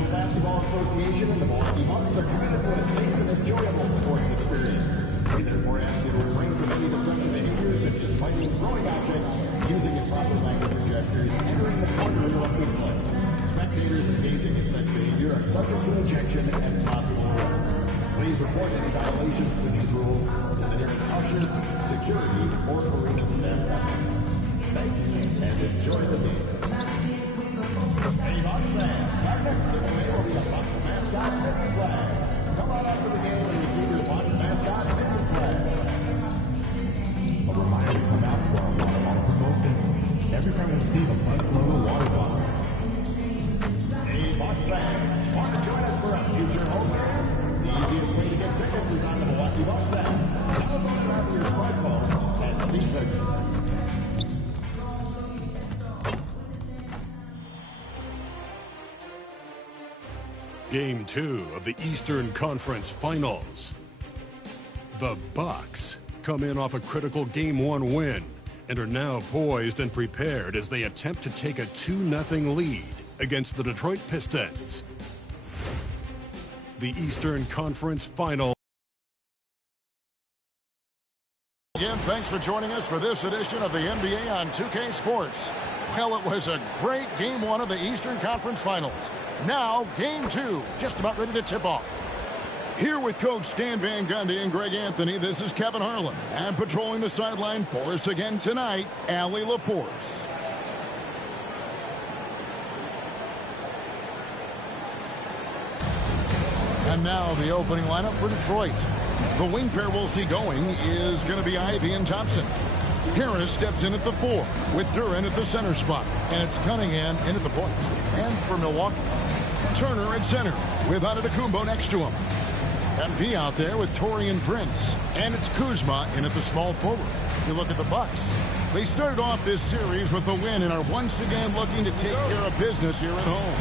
National Basketball Association and the Milwaukee Bucks are committed to a safe and enjoyable sports experience. We therefore ask you to refrain from any disruptive behaviors such as fighting, throwing objects, using improper language gestures, entering the corner interrupting play. Spectators engaging in such behavior are subject to ejection and possible arrest. Please report any violations to these rules to the nearest usher, security, or arena staff. Thank you, and enjoy the game. Hey, Bucks fans, our next giveaway will be a Bucks mascot picture flag. Come on out to the game and receive your Bucks mascot picture flag. A reminder to come out for our water bottle promotion. Every time we see the Bucks logo water bottle. Hey, Bucks fans, want to join us for a future home game? The easiest way to get tickets is on the Milwaukee Bucks app. Download it onto your smartphone and see tickets. Game 2 of the Eastern Conference Finals. The Bucks come in off a critical Game 1 win and are now poised and prepared as they attempt to take a 2-0 lead against the Detroit Pistons. The Eastern Conference Finals. Again, thanks for joining us for this edition of the NBA on 2K Sports. Well, it was a great Game 1 of the Eastern Conference Finals. Now, Game 2, just about ready to tip off. Here with Coach Stan Van Gundy and Greg Anthony, this is Kevin Harlan. And patrolling the sideline for us again tonight, Allie LaForce. And now the opening lineup for Detroit. The wing pair we'll see going is going to be Ivy and Thompson. Harris steps in at the 4 with Duran at the center spot. And it's Cunningham in at the point. And for Milwaukee, Turner at center with Antetokounmpo next to him. MP out there with Taurean Prince. And it's Kuzma in at the small forward. You look at the Bucks. They started off this series with a win and are once again looking to take care of business here at home.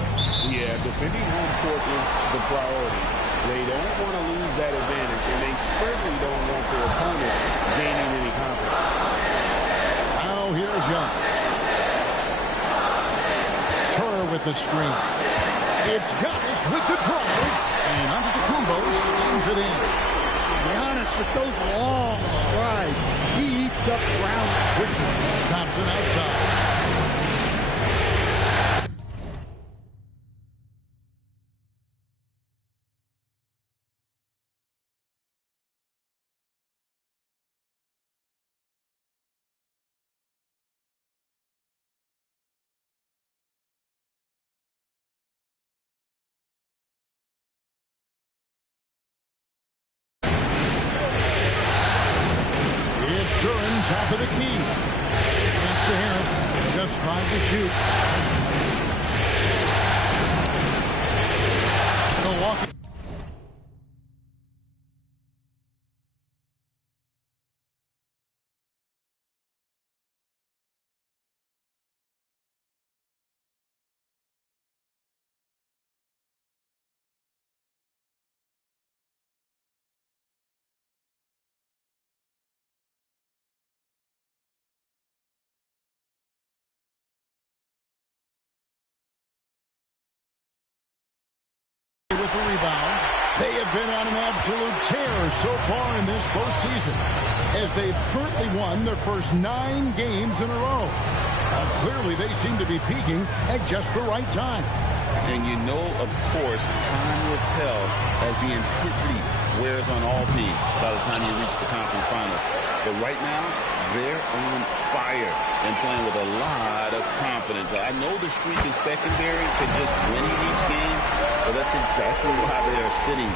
Yeah, defending home court is the priority. They don't want to lose that advantage, and they certainly don't want their opponent gaining any confidence. Now here's Young. Turner with the screen. It's Giannis with the drive, and Antetokounmpo skins it in. Giannis with those long strides. He eats up ground quickly. Thompson outside. Top of the key. Pass to Harris. Just 5 to shoot. Milwaukee. With the rebound. They have been on an absolute tear so far in this postseason, as they've currently won their first 9 games in a row. Clearly, they seem to be peaking at just the right time. And you know, of course, time will tell as the intensity wears on all teams by the time you reach the conference finals. But right now, they're on fire and playing with a lot of confidence. I know the streak is secondary to just winning each game, but that's exactly why they are sitting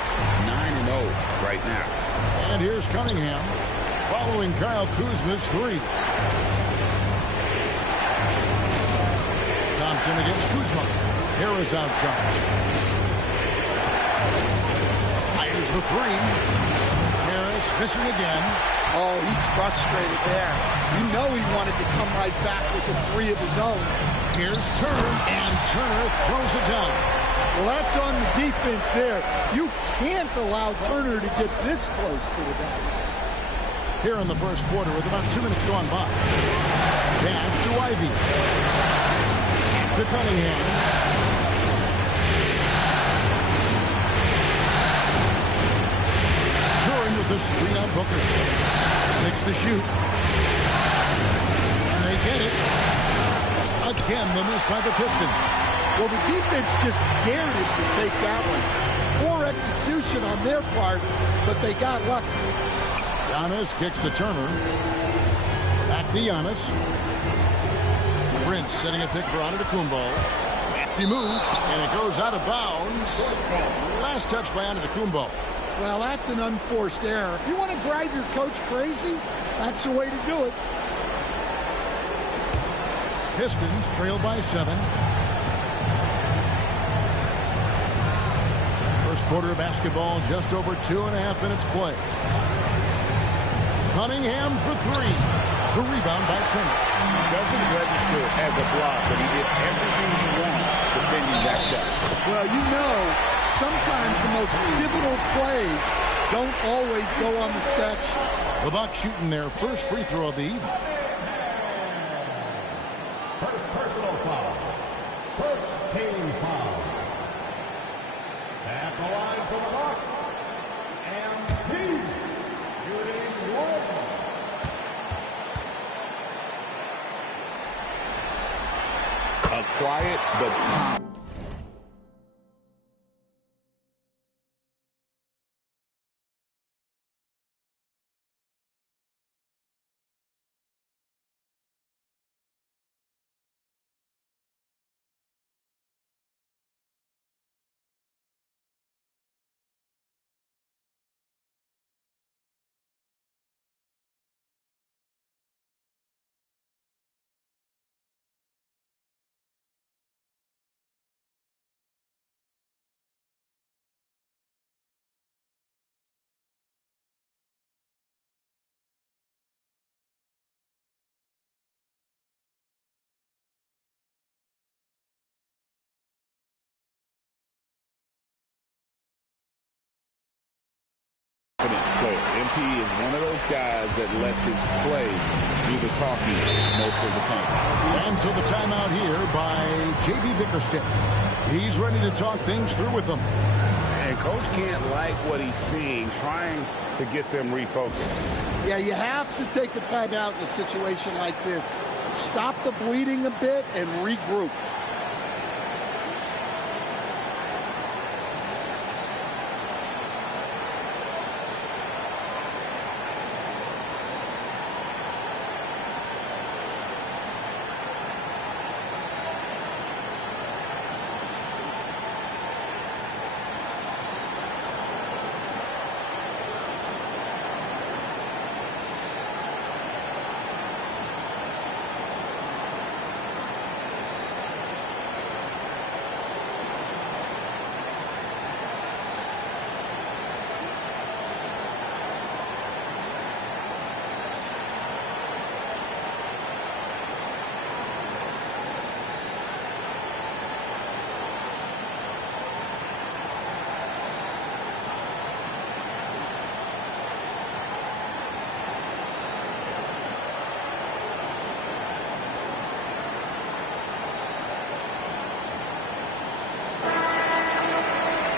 9-0 right now. And here's Cunningham following Kyle Kuzma's 3. Thompson against Kuzma. Harris outside. Fires the 3. Harris missing again. Oh, he's frustrated there. You know he wanted to come right back with the 3 of his own. Here's Turner, and Turner throws it down. Well, that's on the defense there. You can't allow Turner to get this close to the basket. Here in the first quarter with about 2 minutes gone by. Pass to Ivy. To Cunningham. Booker. 6 to shoot. And they get it. Again, the miss by the Pistons. Well, the defense just dared him to take that one. Poor execution on their part, but they got lucky. Giannis kicks to Turner. Back to Giannis. Prince setting a pick for Antetokounmpo. Crafty move, and it goes out of bounds. Last touch by Antetokounmpo. Well, that's an unforced error. If you want to drive your coach crazy, that's the way to do it. Pistons trail by 7. First quarter of basketball, just over 2.5 minutes play. Cunningham for 3. The rebound by Turner. Doesn't register as a block, but he did everything he wanted defending that shot. Well, you know, sometimes the most pivotal plays don't always go on the stretch. The Bucks shooting their first free throw of the evening. First personal foul. First team foul. At the line for the Bucks. MP. Shooting 1. A quiet but calm. Player. MP is one of those guys that lets his play do the talking most of the time. And so the timeout here by J.B. Bickerstaff. He's ready to talk things through with them. And coach can't like what he's seeing, trying to get them refocused. Yeah, you have to take a timeout in a situation like this. Stop the bleeding a bit and regroup.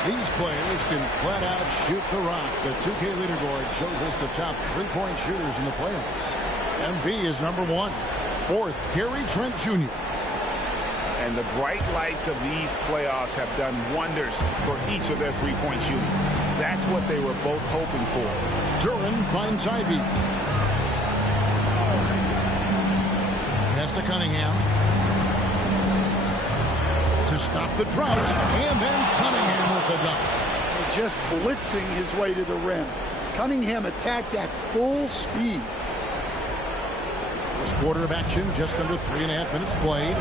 These players can flat out shoot the rock. The 2K leaderboard shows us the top three-point shooters in the playoffs. MB is number 1. 4th, Gary Trent Jr. And the bright lights of these playoffs have done wonders for each of their three-point shooting. That's what they were both hoping for. Duran finds Ivy. Pass to Cunningham. To stop the drought, and then Cunningham with the dunk. Just blitzing his way to the rim. Cunningham attacked at full speed. First quarter of action, just under 3.5 minutes played.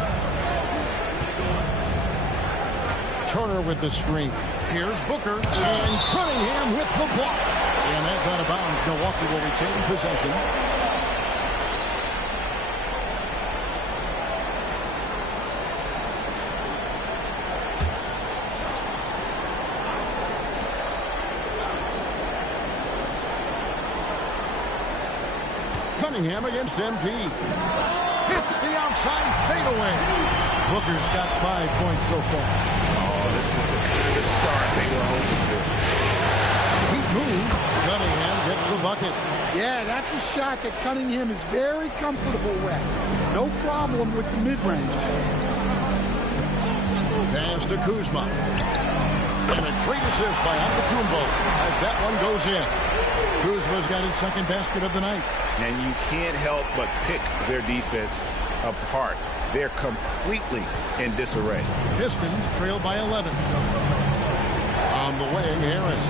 Turner with the screen. Here's Booker, and Cunningham with the block. And that's out of bounds. Milwaukee will retain possession. Cunningham against MP. Hits the outside fadeaway. Booker's got 5 points so far. Oh, this is the kind of start they were hoping for. Sweet move. Cunningham gets the bucket. Yeah, that's a shot that Cunningham is very comfortable with. No problem with the mid-range. Pass to Kuzma. And a great assist by Antetokounmpo as that one goes in. Kuzma's got his second basket of the night. And you can't help but pick their defense apart. They're completely in disarray. Pistons trail by 11. On the wing, Harris.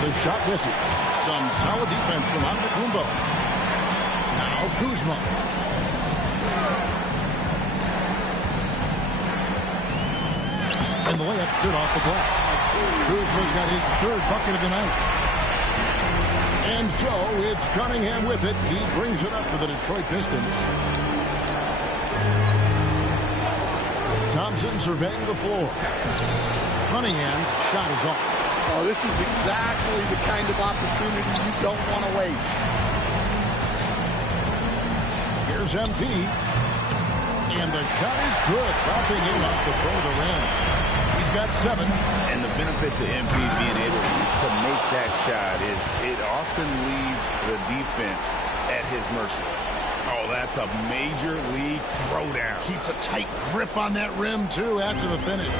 The shot misses. Some solid defense from Antetokounmpo. Now Kuzma. And the layup's good off the glass. Kuzma's got his third bucket of the night. And so it's Cunningham with it. He brings it up for the Detroit Pistons. Thompson surveying the floor. Cunningham's shot is off. Oh, this is exactly the kind of opportunity you don't want to waste. Here's MP. And the shot is good. Dropping in off the front of the rim. He's got 7. And the benefit to MP being able to make that shot is it often leaves the defense at his mercy. Oh, that's a major league throwdown. Keeps a tight grip on that rim, too, after the finish.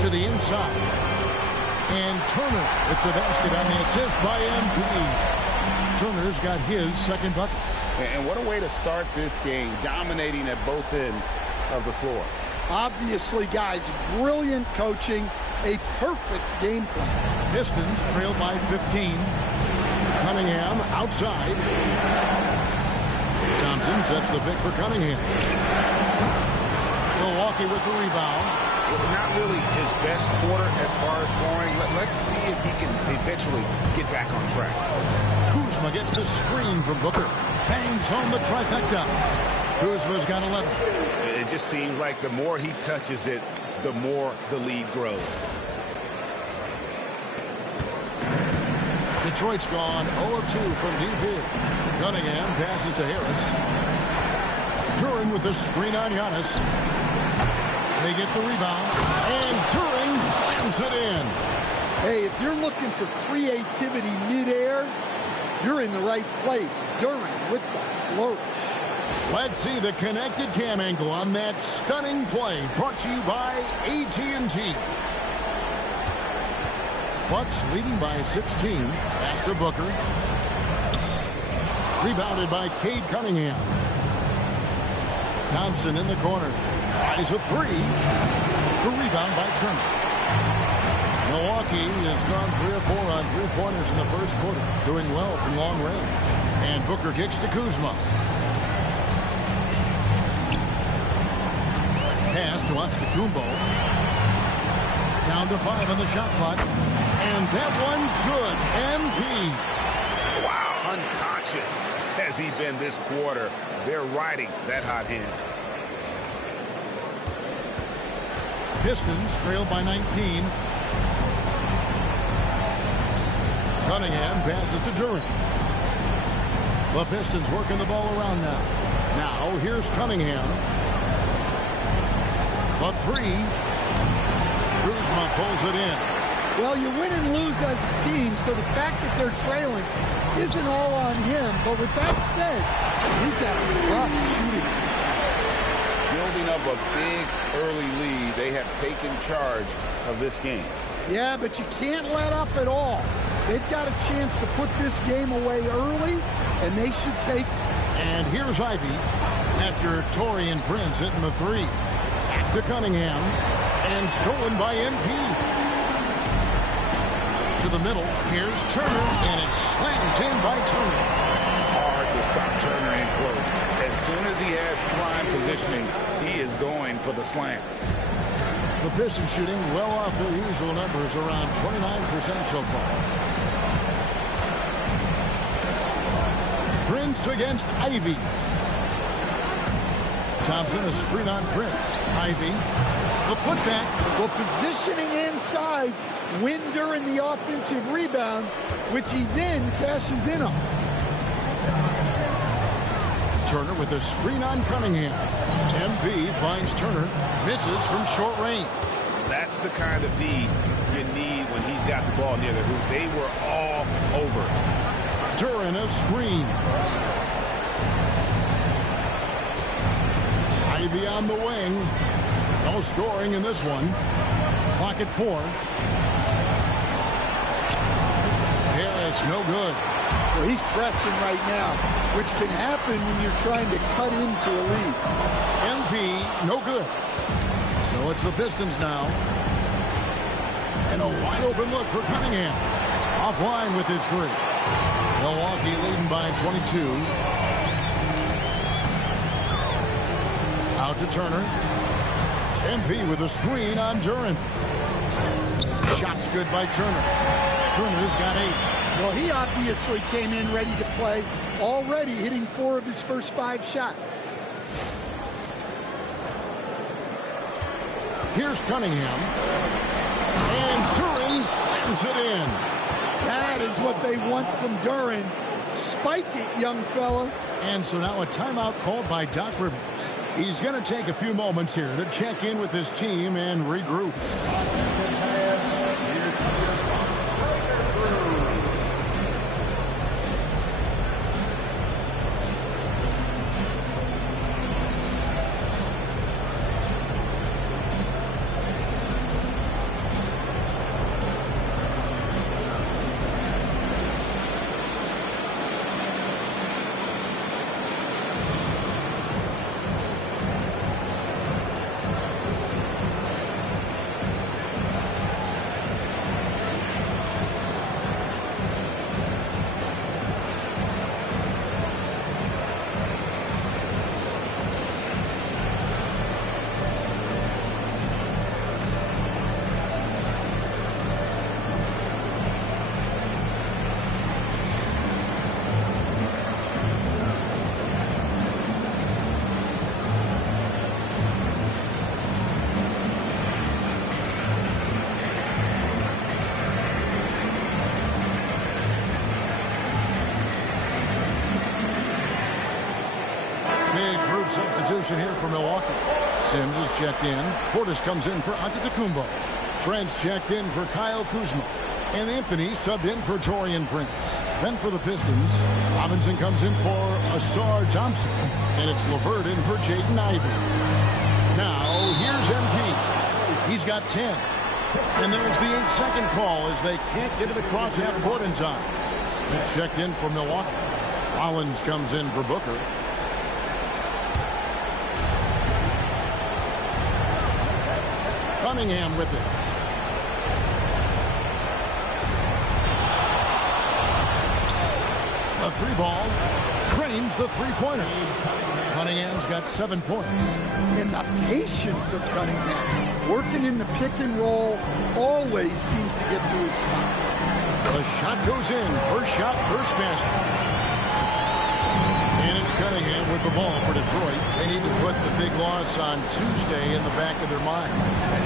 To the inside. And Turner with the basket on the assist by MP. Turner's got his second bucket. And what a way to start this game, dominating at both ends of the floor. Obviously, guys, brilliant coaching, a perfect game plan. Pistons trail by 15. Cunningham outside. Thompson sets the pick for Cunningham. Milwaukee with the rebound. Not really his best quarter as far as scoring. Let's see if he can eventually get back on track. Kuzma gets the screen from Booker. Bangs home the trifecta. Kuzma's got 11. It just seems like the more he touches it, the more the lead grows. Detroit's gone 0 of 2 from deep here. Cunningham passes to Harris. Duren with the screen on Giannis. They get the rebound, and Duren slams it in. Hey, if you're looking for creativity midair, you're in the right place. Duren with the flourish. Let's see the connected cam angle on that stunning play. Brought to you by AT&T. Bucks leading by 16. Pass to Booker. Rebounded by Cade Cunningham. Thompson in the corner. Tries a 3. The rebound by Turner. Milwaukee has gone 3 or 4 on 3-pointers in the first quarter. Doing well from long range. And Booker kicks to Kuzma. Pass to Antetokounmpo. Down to 5 on the shot clock. And that one's good. MP. Wow, unconscious has he been this quarter. They're riding that hot hand. Pistons trail by 19. Cunningham passes to Duren. The Pistons working the ball around now. Now here's Cunningham. For 3. Kuzma pulls it in. Well, you win and lose as a team, so the fact that they're trailing isn't all on him. But with that said, he's having rough shooting. Building up a big early lead, they have taken charge of this game. Yeah, but you can't let up at all. They've got a chance to put this game away early, and they should take it. And here's Ivy after Taurean Prince hitting the 3. Back to Cunningham, and stolen by MP. To the middle, here's Turner, and it's slammed in by Turner. Hard to stop Turner in close. As soon as he has prime positioning, he is going for the slam. The Pistons shooting well off their usual numbers, around 29% so far. Prince against Ivy. Thompson is screen on Prince. Ivy, the putback. Well, positioning and size win during the offensive rebound, which he then cashes in on. Turner with a screen on Cunningham. MP finds Turner. Misses from short range. That's the kind of D you need when he's got the ball near the hoop. They were all over. Duran a screen. Ivy on the wing. No scoring in this one. Clock at 4. Harris, no good. Well, he's pressing right now, which can happen when you're trying to cut into a lead. MP, no good. So it's the Pistons now. And a wide open look for Cunningham. Offline with his 3. Milwaukee leading by 22. Out to Turner. MP with a screen on Duran. Shots good by Turner. Turner's got 8. Well, he obviously came in ready to play, already hitting 4 of his first 5 shots. Here's Cunningham. And Duran slams it in. That is what they want from Duran. Spike it, young fella. And so now a timeout called by Doc Rivers. He's going to take a few moments here to check in with his team and regroup. Substitution here for Milwaukee. Sims is checked in. Portis comes in for Antetokounmpo. Trent's checked in for Kyle Kuzma. And Anthony subbed in for Taurean Prince. Then for the Pistons, Robinson comes in for Asar Thompson. And it's LeVert in for Jaden Ivey. Now, here's MP. He's got 10. And there's the 8-second call as they can't get it across half court in time. Smith checked in for Milwaukee. Rollins comes in for Booker. Cunningham with it. A 3-ball. Cranes the 3-pointer. Cunningham's got 7 points. And the patience of Cunningham. Working in the pick and roll always seems to get to his spot. The shot goes in. First shot, first basket. And it's Cunningham with the ball for Detroit. They need to put the big loss on Tuesday in the back of their mind.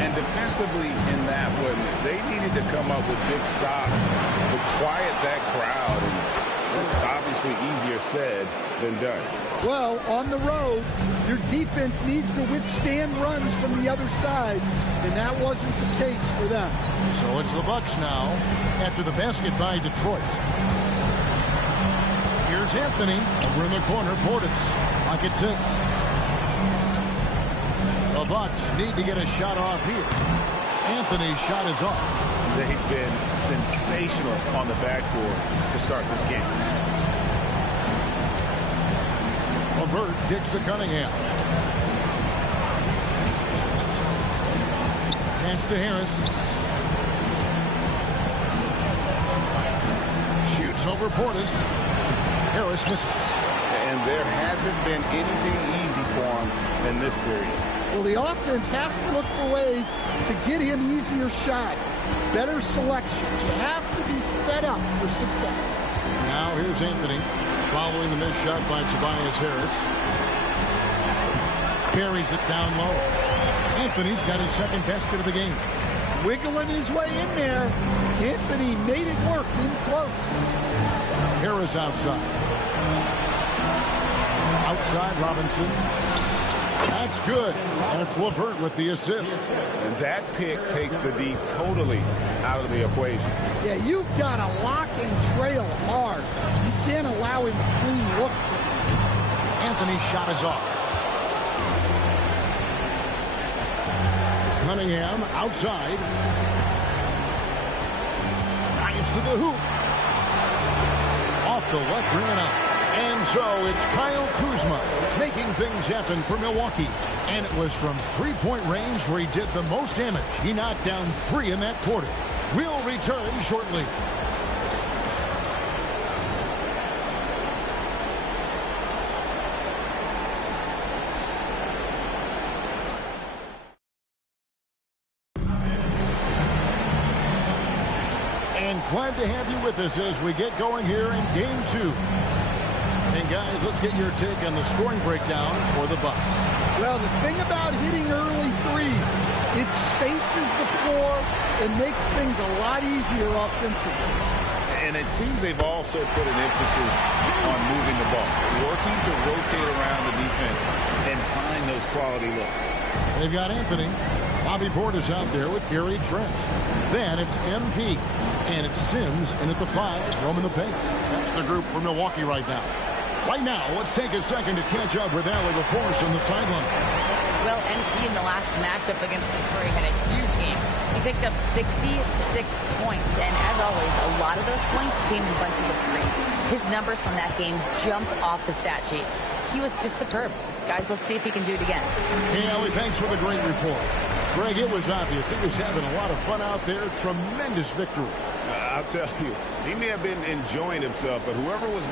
And defensively in that one, they needed to come up with big stops to quiet that crowd. And it's obviously easier said than done. Well, on the road, your defense needs to withstand runs from the other side, and that wasn't the case for them. So it's the Bucks now after the basket by Detroit. Here's Anthony over in the corner. Portis, pocket 6. The Bucks need to get a shot off here. Anthony's shot is off. They've been sensational on the backboard to start this game. LeVert kicks to Cunningham. Pass to Harris. Shoots over Portis. Harris misses. And there hasn't been anything easy for him in this period. Well, the offense has to look for ways to get him easier shots, better selection. You have to be set up for success. Now here's Anthony following the missed shot by Tobias Harris. Carries it down low. Anthony's got his second basket of the game. Wiggling his way in there. Anthony made it work in close. Harris outside. Outside Robinson. That's good. And it's LeVert with the assist. And that pick takes the D totally out of the equation. Yeah, you've got to lock and trail hard. You can't allow him to clean look. Anthony's shot is off. Cunningham outside. Drives to the hoop. Off the left rim and out. And so it's Kyle Kuzma making things happen for Milwaukee. And it was from three-point range where he did the most damage. He knocked down 3 in that quarter. We'll return shortly. And glad to have you with us as we get going here in Game 2. And guys, let's get your take on the scoring breakdown for the Bucks. Well, the thing about hitting early threes, it spaces the floor and makes things a lot easier offensively. And it seems they've also put an emphasis on moving the ball, working to rotate around the defense and find those quality looks. They've got Anthony. Bobby Portis out there with Gary Trent. Then it's MP. And it's Sims in at the 5, roaming the paint. That's the group for Milwaukee right now. Right now, let's take a second to catch up with Allie LaForce on the sideline. Well, NP in the last matchup against Detroit had a huge game. He picked up 66 points, and as always, a lot of those points came in bunches of 3. His numbers from that game jump off the stat sheet. He was just superb. Guys, let's see if he can do it again. Hey, Allie, thanks for the great report. Greg, it was obvious. He was having a lot of fun out there. Tremendous victory. I'll tell you, he may have been enjoying himself, but whoever was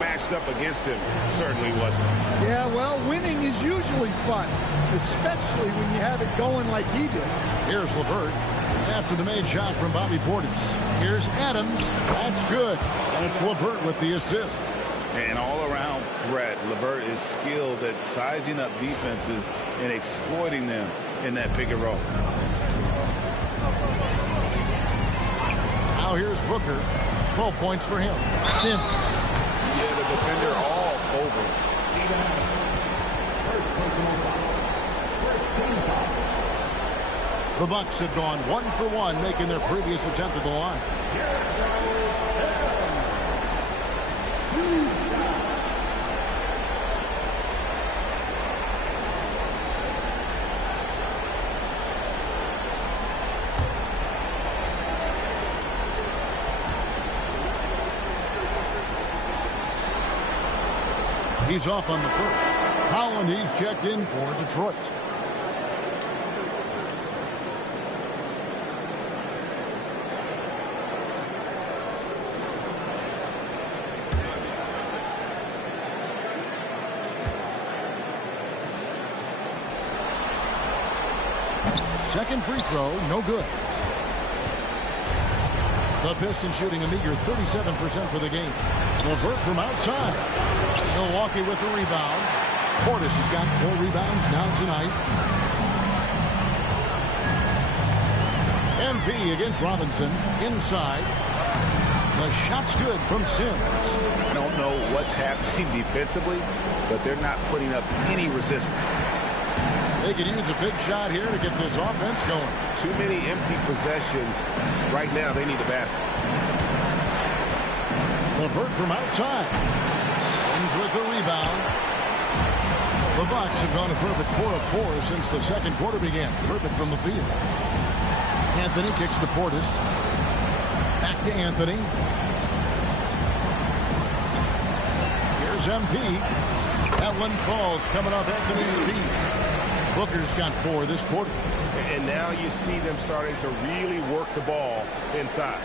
matched up against him, certainly wasn't. Yeah, well, winning is usually fun, especially when you have it going like he did. Here's LeVert after the made shot from Bobby Portis. Here's Adams. That's good. And it's LeVert with the assist. And all-around threat. LeVert is skilled at sizing up defenses and exploiting them in that pick and roll. Now here's Booker. 12 points for him. Sims. Yeah, the defender all over. The Bucks have gone 1 for 1, making their previous attempt at the line. He's off on the first. Holland, he's checked in for Detroit. Second free throw, no good. The Pistons shooting a meager 37% for the game. LeVert from outside. Milwaukee with the rebound. Portis has got 4 rebounds now tonight. MP against Robinson. Inside. The shot's good from Sims. I don't know what's happening defensively, but they're not putting up any resistance. They could use a big shot here to get this offense going. Too many empty possessions. Right now, they need a basket. LeVert from outside. Sims with the rebound. The Bucks have gone a perfect 4 of 4 since the second quarter began. Perfect from the field. Anthony kicks to Portis. Back to Anthony. Here's MP. That one falls coming off Anthony's feet. Booker's got 4 this quarter. And now you see them starting to really work the ball inside.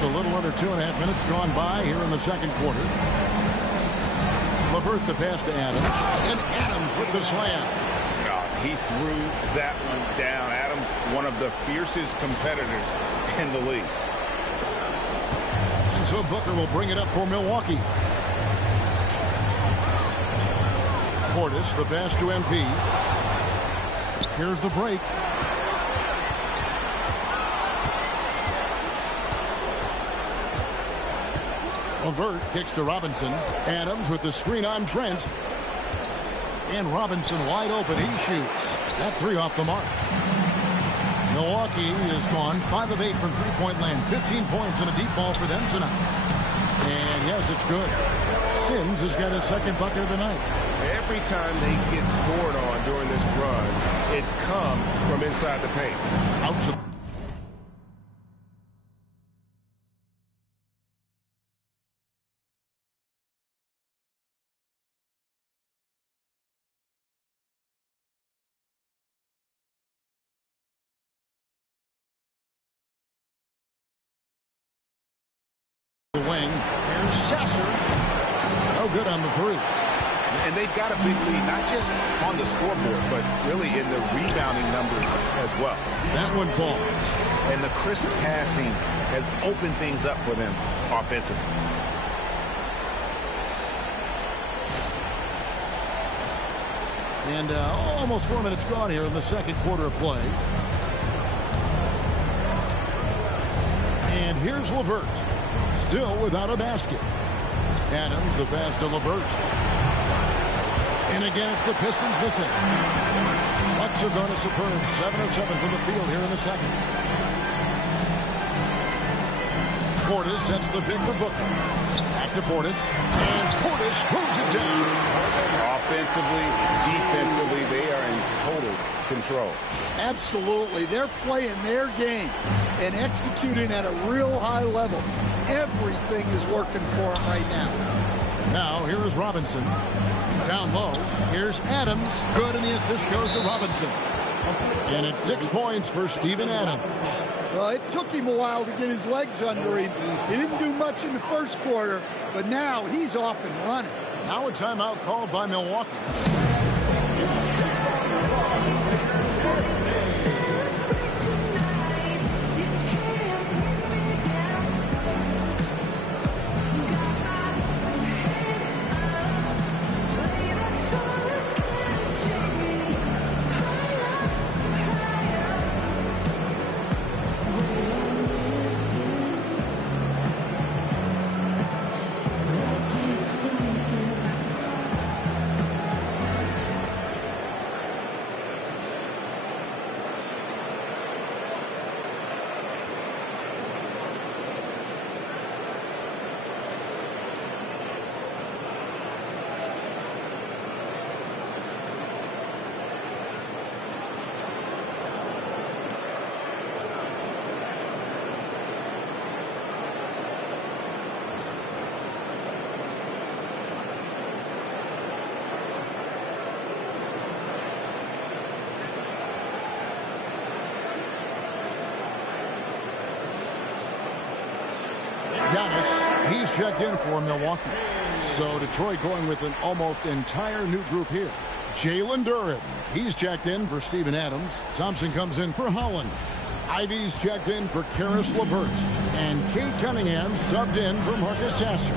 A little under 2.5 minutes gone by here in the second quarter. LeVert the pass to Adams. And Adams with the slam. He threw that one down. Adams, one of the fiercest competitors in the league. And so Booker will bring it up for Milwaukee. Portis, the pass to MP. Here's the break. LeVert kicks to Robinson. Adams with the screen on Trent. And Robinson wide open. He shoots. That 3 off the mark. Milwaukee is gone 5 of 8 from three-point land. 15 points and a deep ball for them tonight. And yes, it's good. Sims has got his second bucket of the night. Every time they get scored on during this this run, it's come from inside the paint. Out to the wing. Here's Sasser. No good on the three. And they've got a big lead, not just on the scoreboard, but really in the rebounding numbers as well. That one falls. And the crisp passing has opened things up for them offensively. And almost 4 minutes gone here in the second quarter of play. And here's LeVert. Still without a basket. Adams, the pass to LeVert. And again, it's the Pistons missing. Bucks are going to superb. 7 of 7 from the field here in the second. Portis sets the pick for Booker. Back to Portis. And Portis throws it down. Offensively, defensively, they are in total control. Absolutely. They're playing their game and executing at a real high level. Everything is working for them right now. Now, here is Robinson. Down low. Here's Adams. Good, and the assist goes to Robinson. And it's 6 points for Steven Adams. Well, it took him a while to get his legs under him. He didn't do much in the first quarter, but now he's off and running. Now a timeout called by Milwaukee. Giannis, he's checked in for Milwaukee. So Detroit going with an almost entire new group here. Jalen Duren, he's checked in for Steven Adams. Thompson comes in for Holland. Ivy's checked in for Karis LeVert. And Cade Cunningham subbed in for Marcus Sasser.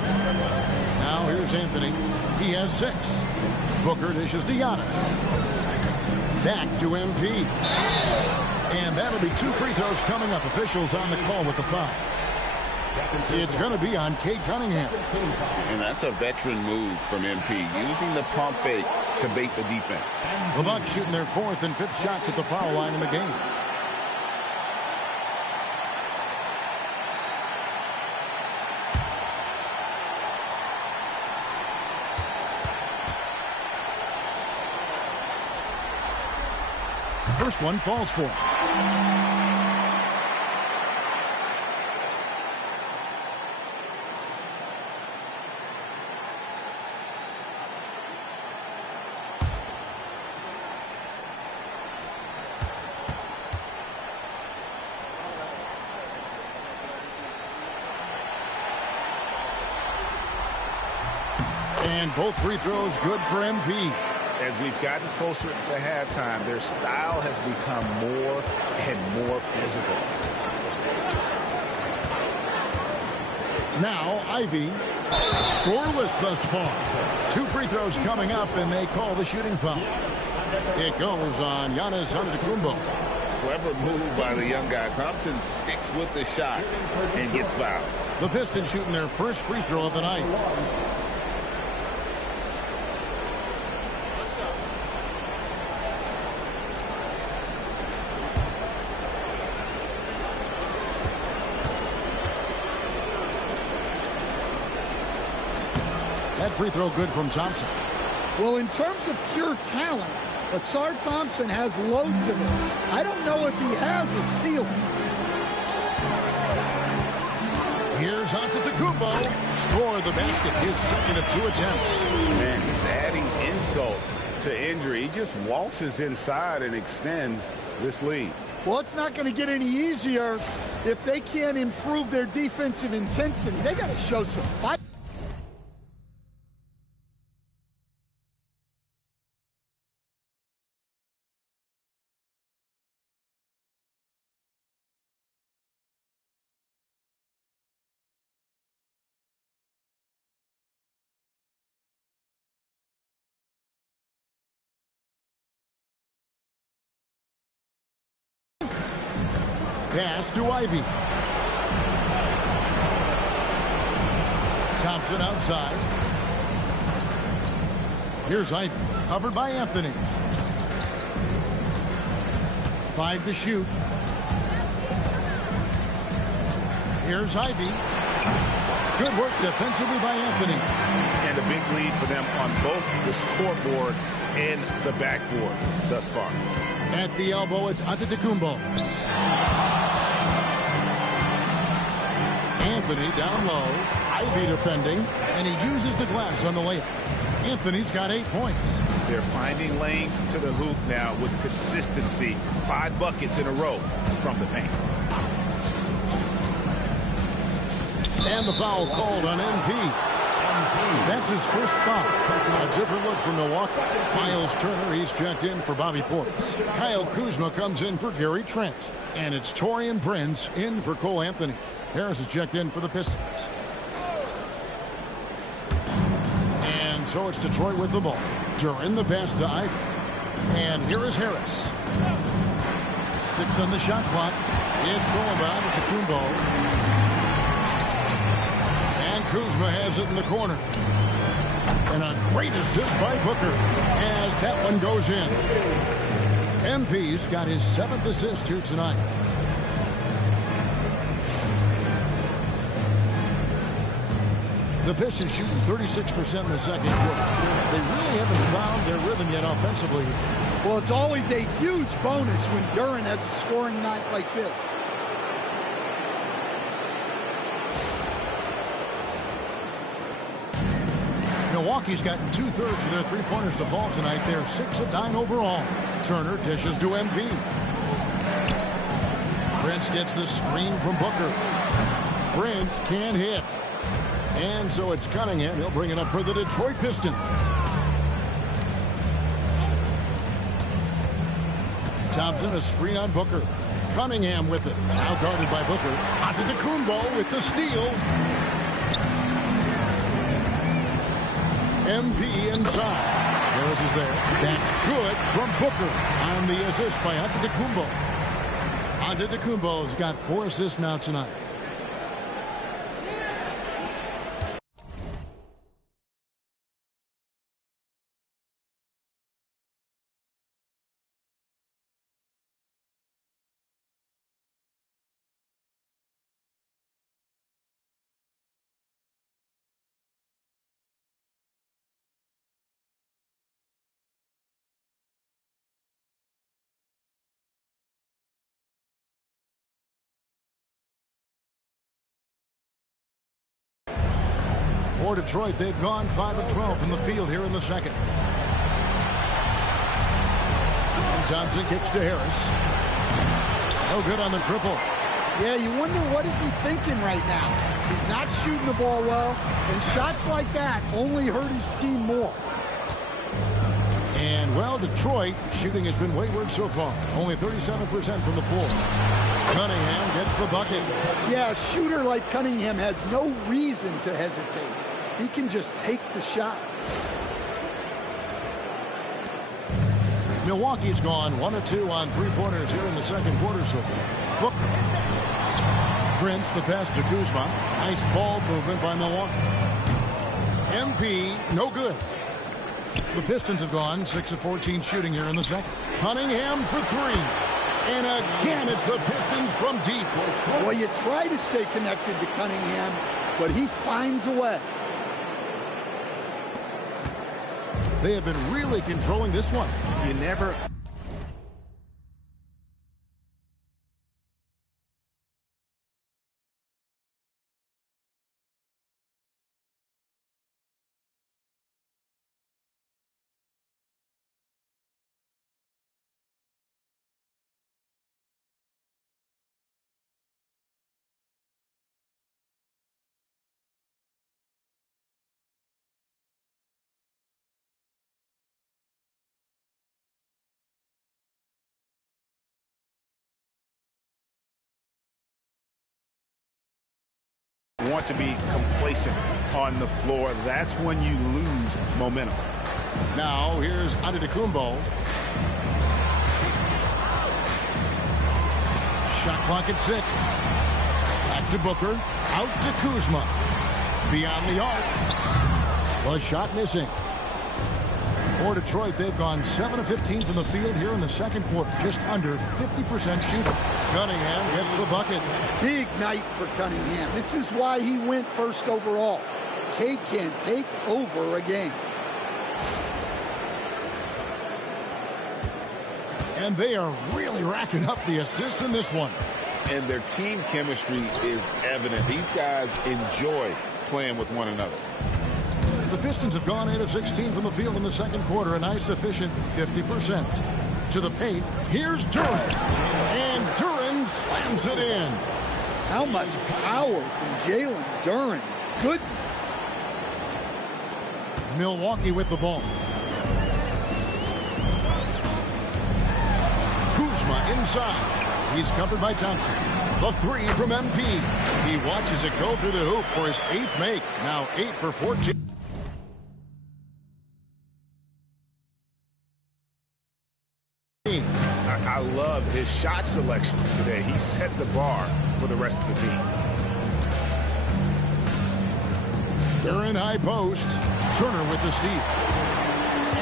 Now here's Anthony. He has 6. Booker dishes to Giannis. Back to MP. And that'll be 2 free throws coming up. Officials on the call with the foul. It's going to be on Cade Cunningham. And that's a veteran move from MP, using the pump fake to bait the defense. The Bucks shooting their 4th and 5th shots at the foul line in the game. First one falls for him. And both free throws good for MP. As we've gotten closer to halftime, their style has become more and more physical. Now Ivy, scoreless thus far. 2 free throws coming up, and they call the shooting foul. It goes on Giannis Antetokounmpo. Clever move by the young guy. Thompson sticks with the shot and gets fouled. The Pistons shooting their first free throw of the night. That free throw good from Thompson. Well, in terms of pure talent, Asar Thompson has loads of it. I don't know if he has a ceiling. Here's Antetokounmpo. Score the basket, his second of 2 attempts. Man, he's adding insult to injury. He just waltzes inside and extends this lead. Well, it's not going to get any easier if they can't improve their defensive intensity. They got to show some fight. Pass to Ivy. Thompson outside. Here's Ivy, covered by Anthony. 5 to shoot. Here's Ivy. Good work defensively by Anthony. And a big lead for them on both the scoreboard and the backboard thus far. At the elbow, it's Antetokounmpo. Anthony down low. Ivy defending, and he uses the glass on the layup. Anthony's got 8 points. They're finding lanes to the hoop now with consistency. 5 buckets in a row from the paint. And the foul called on MP. That's his first foul. A different look from Milwaukee. Miles Turner, he's checked in for Bobby Portis. Kyle Kuzma comes in for Gary Trent. And it's Taurean Prince in for Cole Anthony. Harris is checked in for the Pistons. And so it's Detroit with the ball. During the pass to Ivy. And here is Harris. 6 on the shot clock. It's Sullivan at Antetokounmpo. And Kuzma has it in the corner. And a great assist by Booker as that one goes in. MP's got his 7th assist here tonight. The Pistons shooting 36% in the second quarter. They really haven't found their rhythm yet offensively. Well, it's always a huge bonus when Duren has a scoring night like this. Milwaukee's gotten 2/3 of their three-pointers to fall tonight. They're 6 of 9 overall. Turner dishes to MP. Prince gets the screen from Booker. Prince can't hit. And so it's Cunningham. He'll bring it up for the Detroit Pistons. Thompson, a screen on Booker. Cunningham with it. Now guarded by Booker. Antetokounmpo with the steal. MP inside. Harris is there. That's good from Booker on the assist by Antetokounmpo. Antetokounmpo's got 4 assists now tonight. For Detroit, they've gone 5 of 12 from the field here in the second. And Thompson kicks to Harris. No good on the triple. Yeah, you wonder what is he thinking right now. He's not shooting the ball well, and shots like that only hurt his team more. And, well, Detroit, shooting has been wayward so far. Only 37% from the floor. Cunningham gets the bucket. Yeah, a shooter like Cunningham has no reason to hesitate. He can just take the shot. Milwaukee's gone 1 of 2 on three-pointers here in the second quarter so far. Booker. Prince, the pass to Kuzma. Nice ball movement by Milwaukee. MP, no good. The Pistons have gone 6 of 14 shooting here in the second. Cunningham for 3. And again, it's the Pistons from deep. Well, you try to stay connected to Cunningham, but he finds a way. They have been really controlling this one. You never... want to be complacent on the floor. That's when you lose momentum. Now here's Antetokounmpo. Shot clock at 6. Back to Booker. Out to Kuzma. Beyond the arc. The shot missing. For Detroit, they've gone 7 of 15 from the field here in the second quarter. Just under 50% shooting. Cunningham gets the bucket. Big night for Cunningham. This is why he went first overall. Cade can take over a game. And they are really racking up the assists in this one. And their team chemistry is evident. These guys enjoy playing with one another. The Pistons have gone 8 of 16 from the field in the second quarter, a nice efficient 50%. To the paint, here's Duren. And Duren slams it in. How much power from Jalen Duren. Goodness. Milwaukee with the ball. Kuzma inside. He's covered by Thompson. The 3 from MP. He watches it go through the hoop for his 8th make. Now 8 for 14. I love his shot selection today. He set the bar for the rest of the team. They're in high post. Turner with the steal.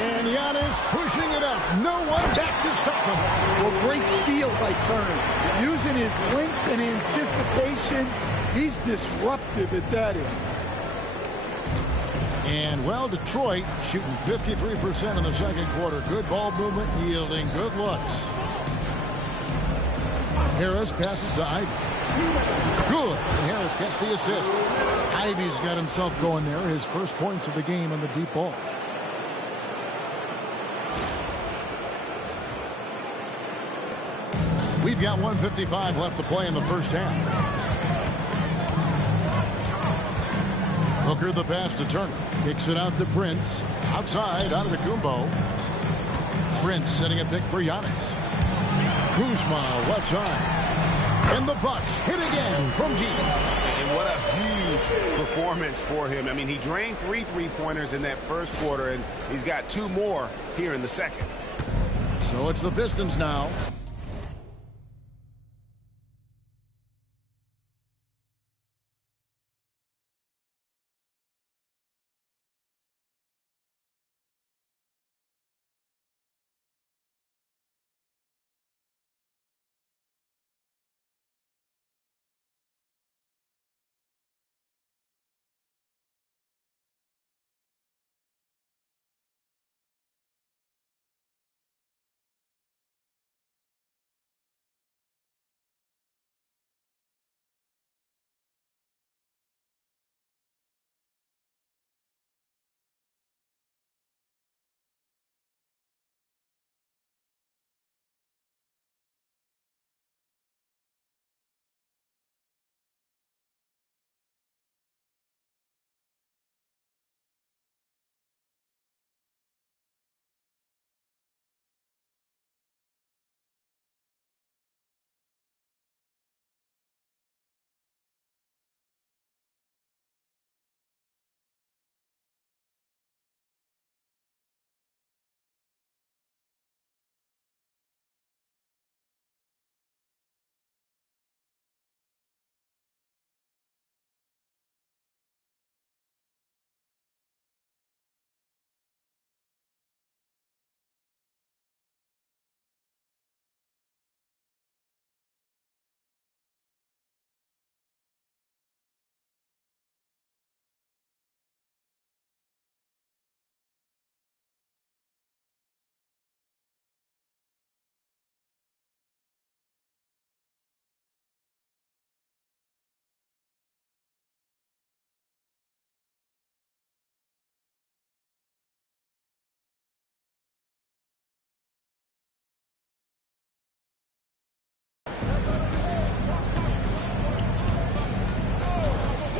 And Giannis pushing it up. No one back to stop him. Well, great steal by Turner. Using his length and anticipation, he's disruptive at that end. And, well, Detroit shooting 53% in the second quarter. Good ball movement, yielding good looks. Harris passes to Ivy. Good. And Harris gets the assist. Ivy's got himself going there. His first points of the game on the deep ball. We've got 1:55 left to play in the first half. Hooker the pass to Turner. Kicks it out to Prince. Outside, out of the Kumbo. Prince setting a pick for Giannis. Kuzma, left side. And the Bucks hit again from deep. And what a huge performance for him. I mean, he drained 3 3-pointers in that first quarter, and he's got 2 more here in the second. So it's the Pistons now.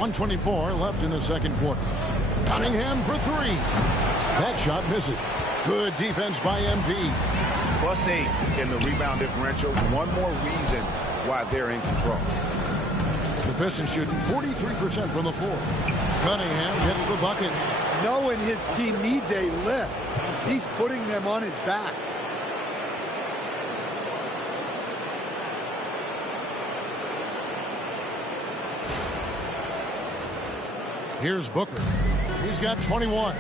1:24 left in the second quarter. Cunningham for three. That shot misses. Good defense by MP. +8 in the rebound differential. One more reason why they're in control. The Pistons shooting 43% from the floor. Cunningham gets the bucket. Knowing his team needs a lift, he's putting them on his back. Here's Booker. He's got 21.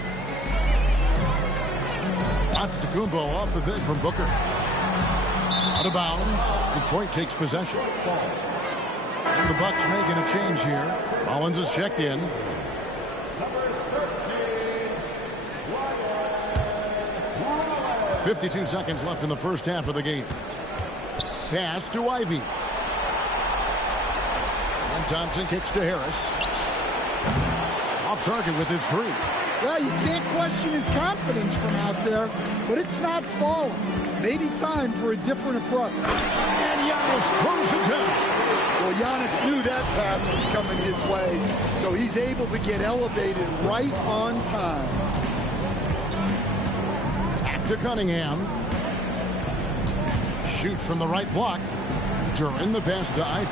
Antetokounmpo off the bid from Booker. Out of bounds. Detroit takes possession. And the Bucks making a change here. Rollins is checked in. .52 seconds left in the first half of the game. Pass to Ivy. And Thompson kicks to Harris. Off target with his three. Well, you can't question his confidence from out there, but it's not falling. Maybe time for a different approach. And Giannis throws it down. Well, Giannis knew that pass was coming his way, so he's able to get elevated right on time. Back to Cunningham. Shoots from the right block. During the pass to Ivy.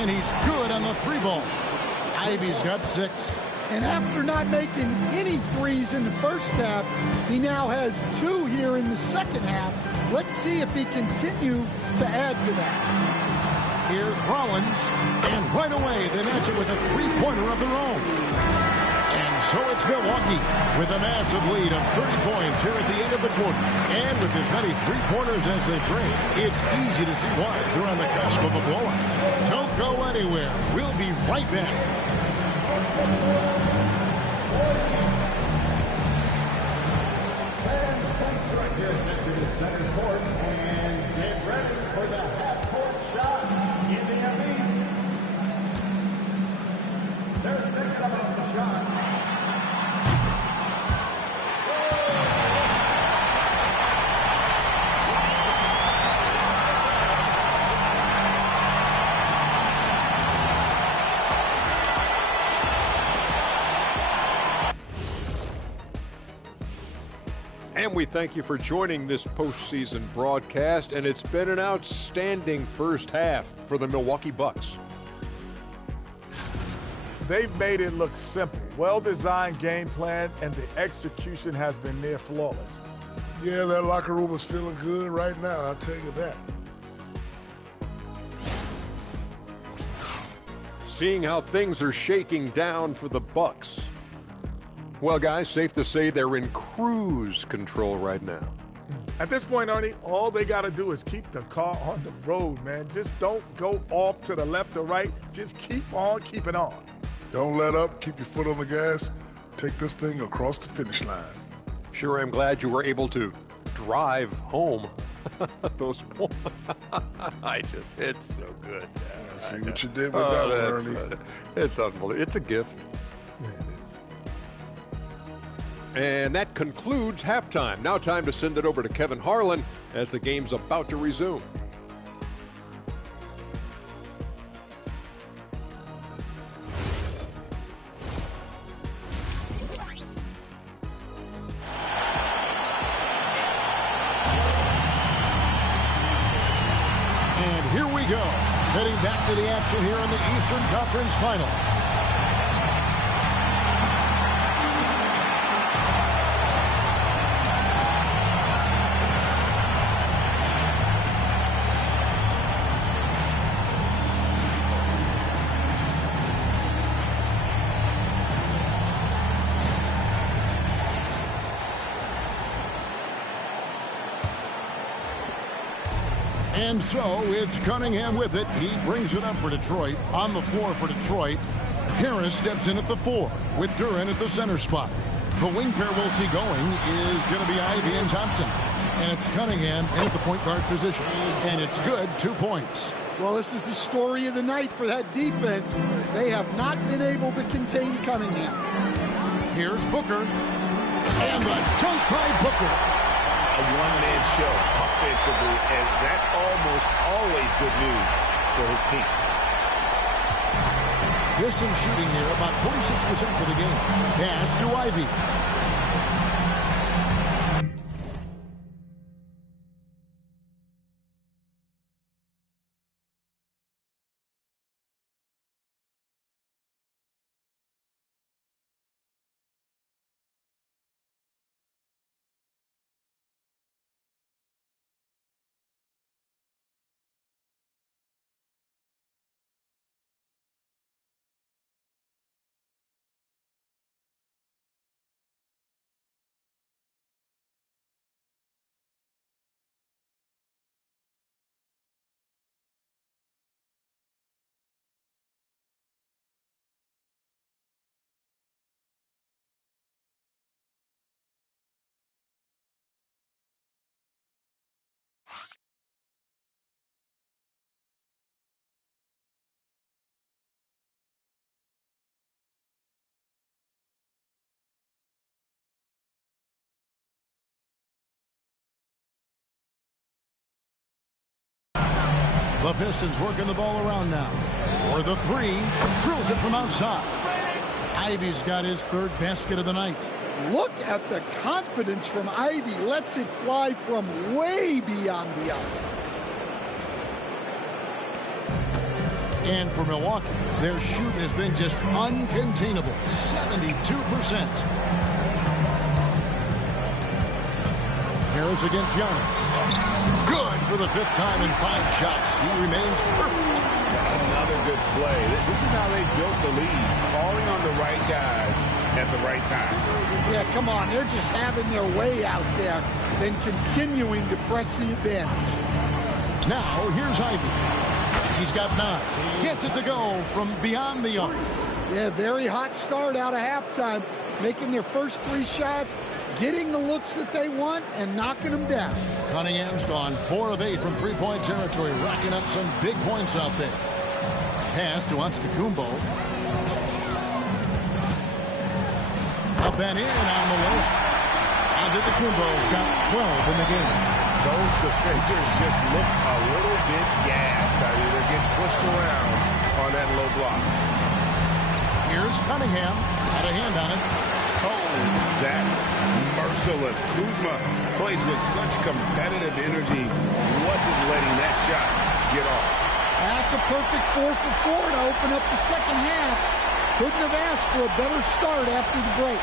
And he's good on the three ball. Ivy's got 6. And after not making any threes in the first half, he now has 2 here in the second half. Let's see if he continue to add to that. Here's Rollins. And right away, they match it with a three-pointer of their own. And so it's Milwaukee with a massive lead of 30 points here at the end of the quarter. And with as many three-pointers as they trade, it's easy to see why they're on the cusp of a blowout. Don't go anywhere. We'll be right back. Fans, thanks for your attention to center court and get ready for the half-court shot in the ME. They're thinking about the shot. And we thank you for joining this postseason broadcast, and it's been an outstanding first half for the Milwaukee Bucks. They've made it look simple. Well-designed game plan, and the execution has been near flawless. Yeah, that locker room is feeling good right now, I'll tell you that. Seeing how things are shaking down for the Bucks. Well, guys, safe to say they're in cruise control right now. At this point, Ernie, all they got to do is keep the car on the road, man. Just don't go off to the left or right. Just keep on keeping on. Don't let up. Keep your foot on the gas. Take this thing across the finish line. Sure, I'm glad you were able to drive home. Those it's so good. Yeah, see what you did with that one, Ernie. It's unbelievable. It's a gift. Yeah, it is. And that concludes halftime. Now time to send it over to Kevin Harlan as the game's about to resume. And here we go. Heading back to the action here in the Eastern Conference Final. And so it's Cunningham with it. He brings it up for Detroit. On the floor for Detroit. Harris steps in at the 4 with Duran at the center spot. The wing pair we'll see going is going to be Ivy and Thompson. And it's Cunningham in at the point guard position. And it's good, 2 points. Well, this is the story of the night for that defense. They have not been able to contain Cunningham. Here's Booker. And the dunk by Booker. A one-man show offensively, and that's almost always good news for his team. Pistons shooting here about 46% for the game. Pass to Ivy. The Pistons working the ball around now. For the three, drills it from outside. Ivy's got his third basket of the night. Look at the confidence from Ivy. Lets it fly from way beyond the arc. And for Milwaukee, their shooting has been just uncontainable. 72%. Harris against Giannis. Good for the fifth time in 5 shots. He remains perfect. Another good play. This is how they built the lead, calling on the right guys at the right time. Yeah, come on. They're just having their way out there, then continuing to press the advantage. Now, here's Ivy. He's got 9. Gets it to go from beyond the arc. Yeah, very hot start out of halftime. Making their first 3 shots, getting the looks that they want, and knocking them down. Cunningham's gone 4 of 8 from three-point territory, racking up some big points out there. Pass to Antetokounmpo. Up and in on the way. Antetokounmpo's got 12 in the game. Those defenders just look a little bit gassed. I mean, they're getting pushed around on that low block. Here's Cunningham. Had a hand on it. Oh, that's merciless. Kuzma plays with such competitive energy. Wasn't letting that shot get off. That's a perfect 4 for 4 to open up the second half. Couldn't have asked for a better start after the break.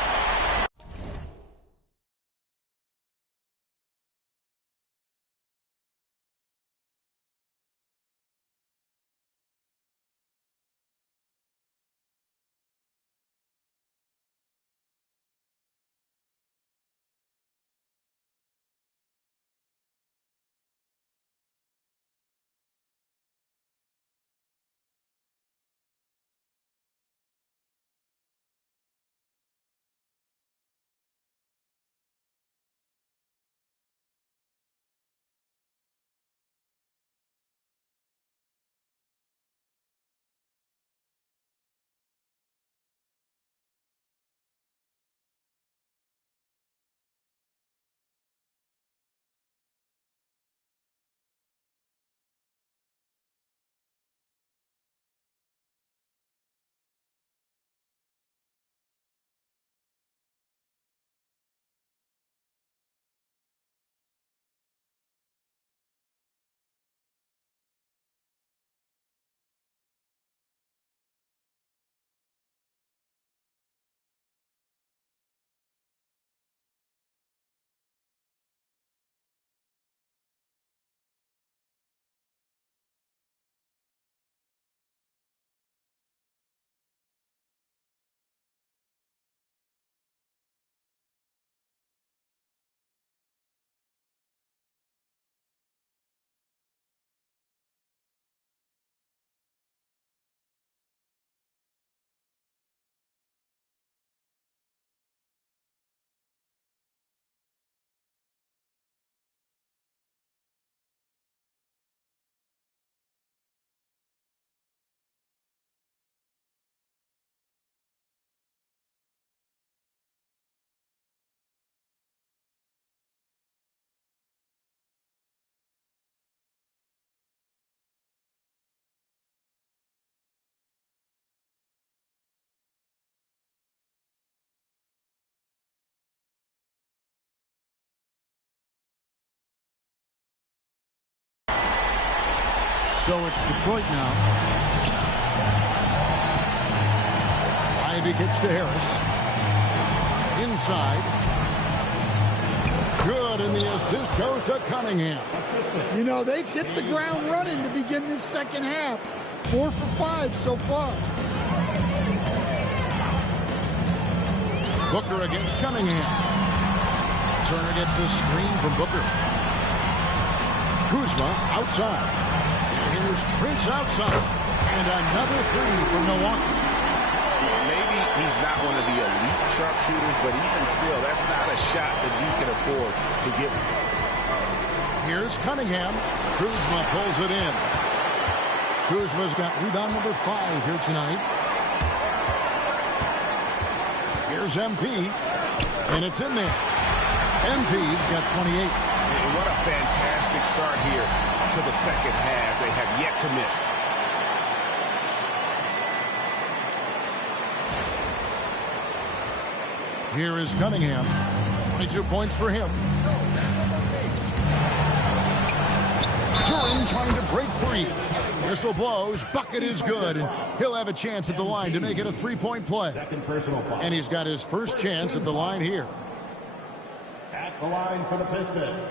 So it's Detroit now. Ivy kicks to Harris. Inside. Good, and the assist goes to Cunningham. You know, they've hit the ground running to begin this second half. 4 for 5 so far. Booker against Cunningham. Turner gets the screen from Booker. Kuzma outside. Here's Prince outside. And another three from Milwaukee. Maybe he's not one of the elite sharpshooters, but even still, that's not a shot that you can afford to give him. Here's Cunningham. Kuzma pulls it in. Kuzma's got rebound number 5 here tonight. Here's MP, and it's in there. MP's got 28. And what a fantastic start here to the second half. They have yet to miss. Here is Cunningham. 22 points for him. Duran trying to break free. Whistle blows. Bucket is good. And he'll have a chance at the line to make it a 3-point play. And he's got his first chance at the line here. At the line for the Pistons,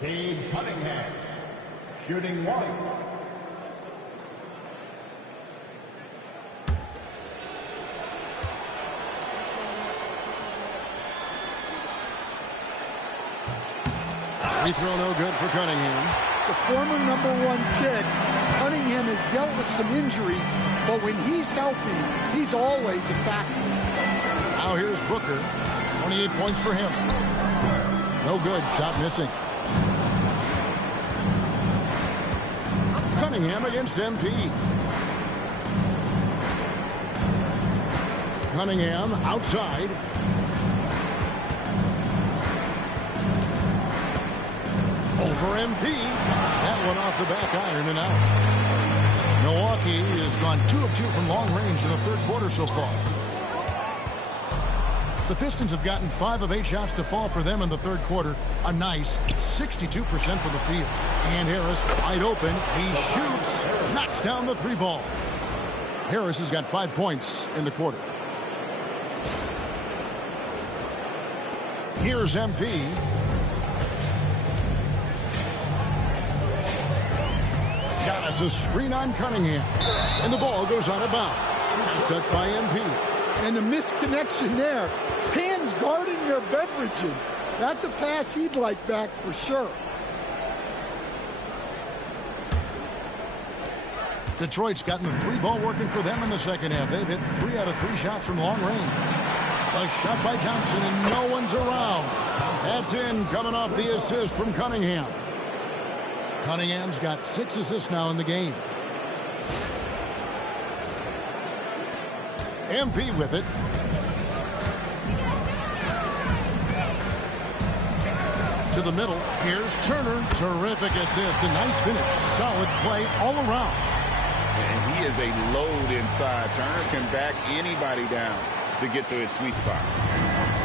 Cade Cunningham, shooting 1. Free throw no good for Cunningham. The former #1 pick, Cunningham has dealt with some injuries, but when he's healthy, he's always a factor. Now here's Booker. 28 points for him. No good. Shot missing. Cunningham against MP. Cunningham outside. Over MP. That one off the back iron and out. Milwaukee has gone 2 of 2 from long range in the third quarter so far. The Pistons have gotten 5 of 8 shots to fall for them in the third quarter. A nice 62% from the field. And Harris wide open. He shoots. Knocks down the 3 ball. Harris has got 5 points in the quarter. Here's MP. Got us a screen on Cunningham. And the ball goes out of bounds. It's touched by MP. And the misconnection there. Fans guarding their beverages. That's a pass he'd like back for sure. Detroit's gotten the 3 ball working for them in the second half. They've hit 3 out of 3 shots from long range. A shot by Thompson, and no one's around. That's in, coming off the assist from Cunningham. Cunningham's got 6 assists now in the game. MP with it. To the middle. Here's Turner. Terrific assist. A nice finish. Solid play all around. And he is a load inside. Turner can back anybody down to get to his sweet spot.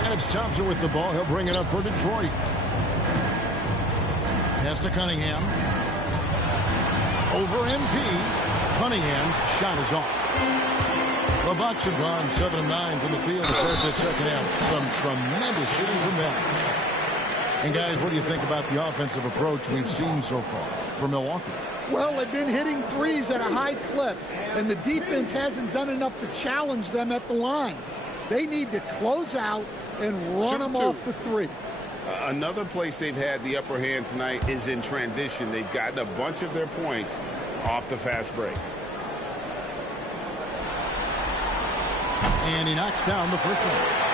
And it's Thompson with the ball. He'll bring it up for Detroit. Pass to Cunningham. Over MP. Cunningham's shot is off. The Bucks have gone 7 of 9 from the field to start this second half. Some tremendous shooting from them. And guys, what do you think about the offensive approach we've seen so far for Milwaukee? Well, they've been hitting threes at a high clip, and the defense hasn't done enough to challenge them at the line. They need to close out and run them off the 3. Another place they've had the upper hand tonight is in transition. They've gotten a bunch of their points off the fast break. And he knocks down the first one.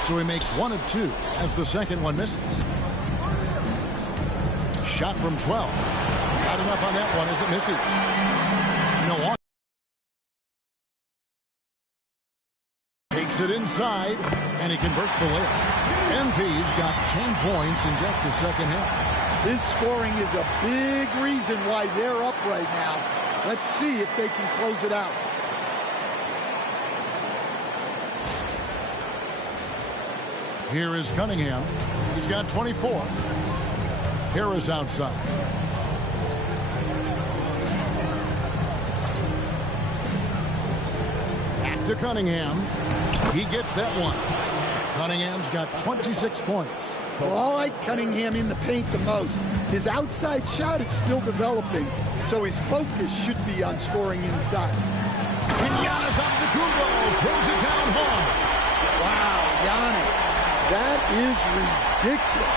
So he makes 1 of 2 as the second one misses. Shot from 12. Not enough on that one as it misses. Milwaukee takes it inside, and he converts the layup. MP's got 10 points in just the second half. His scoring is a big reason why they're up right now. Let's see if they can close it out. Here is Cunningham. He's got 24. Harris outside. Back to Cunningham. He gets that one. Cunningham's got 26 points. Well, I like Cunningham in the paint the most. His outside shot is still developing, so his focus should be on scoring inside. And Giannis Antetokounmpo throws it down hard. Wow, Giannis, that is ridiculous.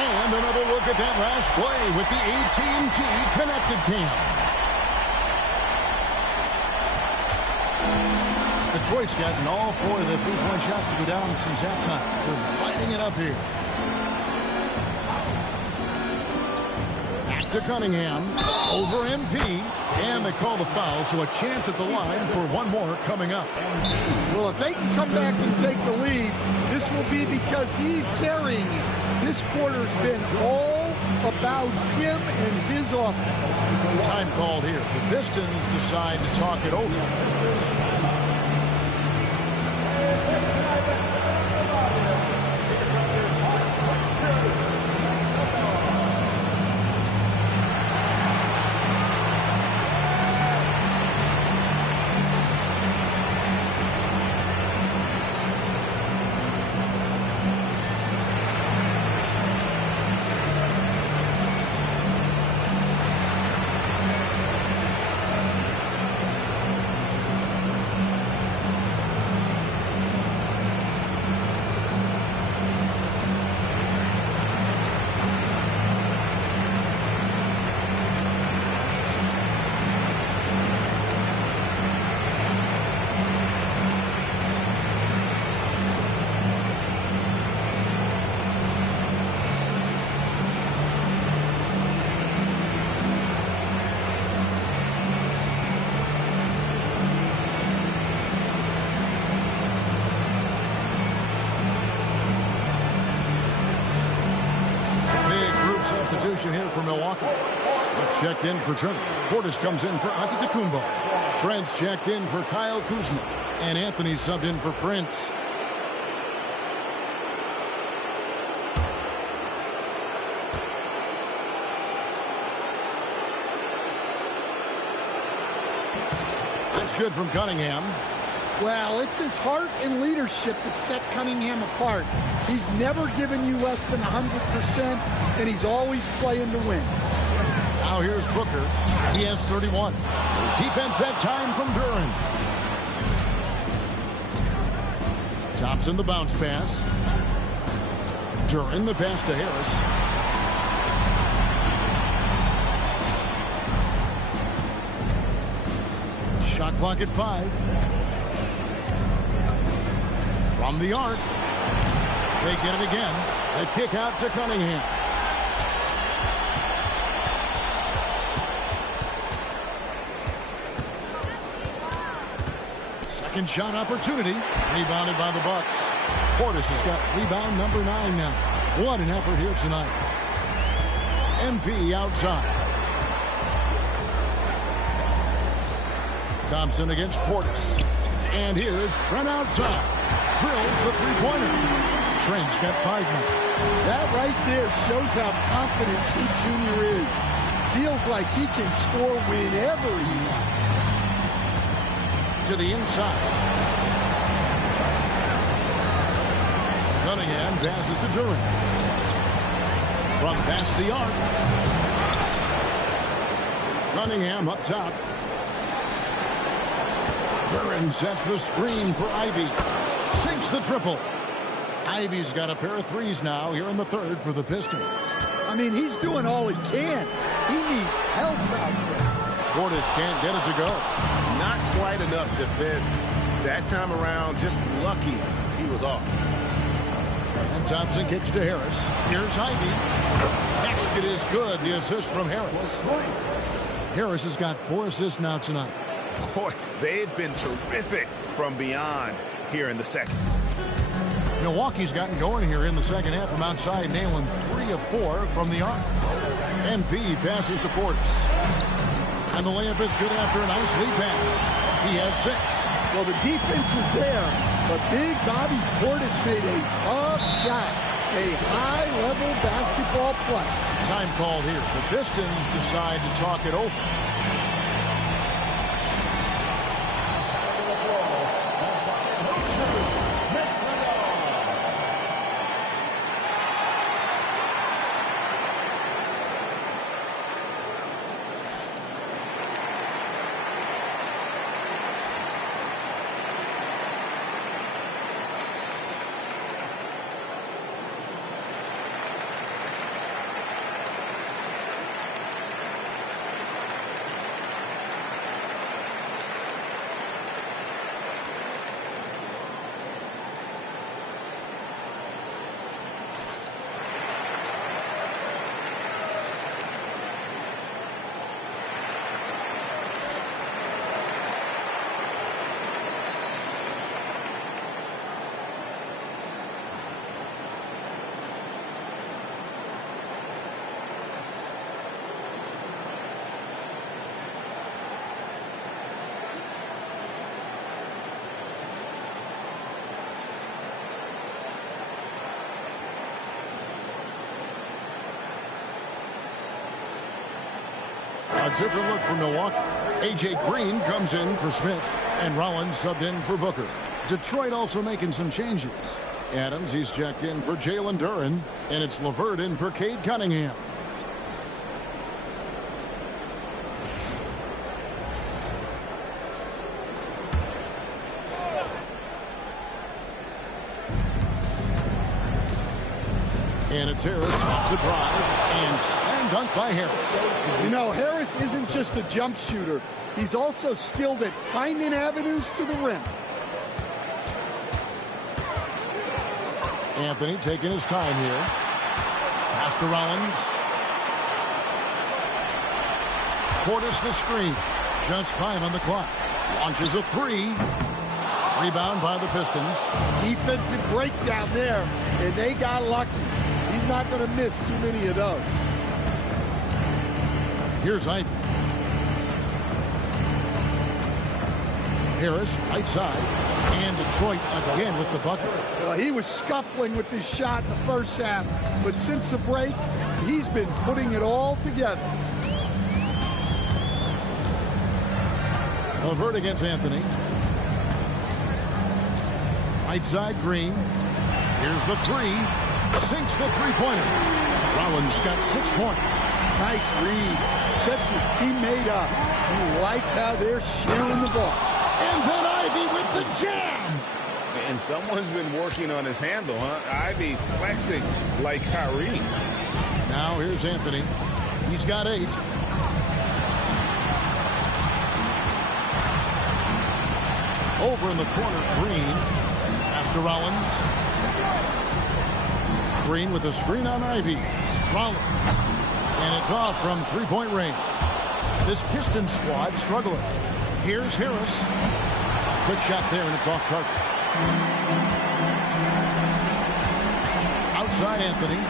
And another look at that last play with the AT&T Connected Cam. Detroit's gotten all 4 of the three-point shots to go down since halftime. They're lighting it up here. Back to Cunningham. Over MP. And they call the foul, so a chance at the line for one more coming up. Well, if they can come back and take the lead, this will be because he's carrying it. This quarter's been all about him and his offense. Time called here. The Pistons decide to talk it over. Substitution here for Milwaukee. Smith checked in for Trent. Portis comes in for Antetokounmpo. Trent's checked in for Kyle Kuzma. And Anthony subbed in for Prince. That's good from Cunningham. Well, it's his heart and leadership that set Cunningham apart. He's never given you less than 100%, and he's always playing to win. Now here's Booker. He has 31. Defense that time from Duran. Thompson the bounce pass. Duran the pass to Harris. Shot clock at 5. From the arc. They get it again. A kick out to Cunningham. Second shot opportunity. Rebounded by the Bucks. Portis has got rebound number 9 now. What an effort here tonight. MP outside. Thompson against Portis. And here's Trent outside. Drills the three-pointer. Trent's got 5 now. That right there shows how confident True Jr. is. Feels like he can score whenever he wants. To the inside. Cunningham passes to Duran. From past the arc. Cunningham up top. Duran sets the screen for Ivy. Sinks the triple. Ivy's got a pair of threes now here in the third for the Pistons. I mean, he's doing all he can. He needs help out there. Portis can't get it to go. Not quite enough defense. That time around, just lucky he was off. And Thompson kicks to Harris. Here's Ivy. Basket is good. The assist from Harris. Harris has got 4 assists now tonight. Boy, they've been terrific from beyond here in the second. Milwaukee's gotten going here in the second half from outside, nailing 3 of 4 from the arc. NP passes to Portis. And the layup is good after a nice lead pass. He has 6. Well, the defense was there, but big Bobby Portis made a tough shot. A high-level basketball play. Time called here. The Pistons decide to talk it over. A different look for Milwaukee. A.J. Green comes in for Smith, and Rollins subbed in for Booker. Detroit also making some changes. Adams, he's checked in for Jalen Duren, and it's LeVert in for Cade Cunningham. And it's Harris off the drive, and slam dunk by Harris. You know, Harris isn't just a jump shooter. He's also skilled at finding avenues to the rim. Anthony taking his time here. Pass to Rollins. Portis the screen. Just 5 on the clock. Launches a 3. Rebound by the Pistons. Defensive breakdown there, and they got lucky. He's not going to miss too many of those. Here's Ivy. Harris, right side. And Detroit again with the bucket. He was scuffling with this shot in the first half, but since the break, he's been putting it all together. LeVert against Anthony. Right side, Green. Here's the 3. Sinks the three-pointer. Rollins got 6 points. Nice read. Sets his teammate up. You like how they're sharing the ball. And then Ivy with the jam. And someone's been working on his handle, huh? Ivy flexing like Kyrie. Now here's Anthony. He's got 8. Over in the corner, Green. Pass to Rollins. Green with a screen on Ivy. Rollins. And it's off from three-point range. This Pistons squad struggling. Here's Harris. Quick shot there, and it's off target. Outside Anthony.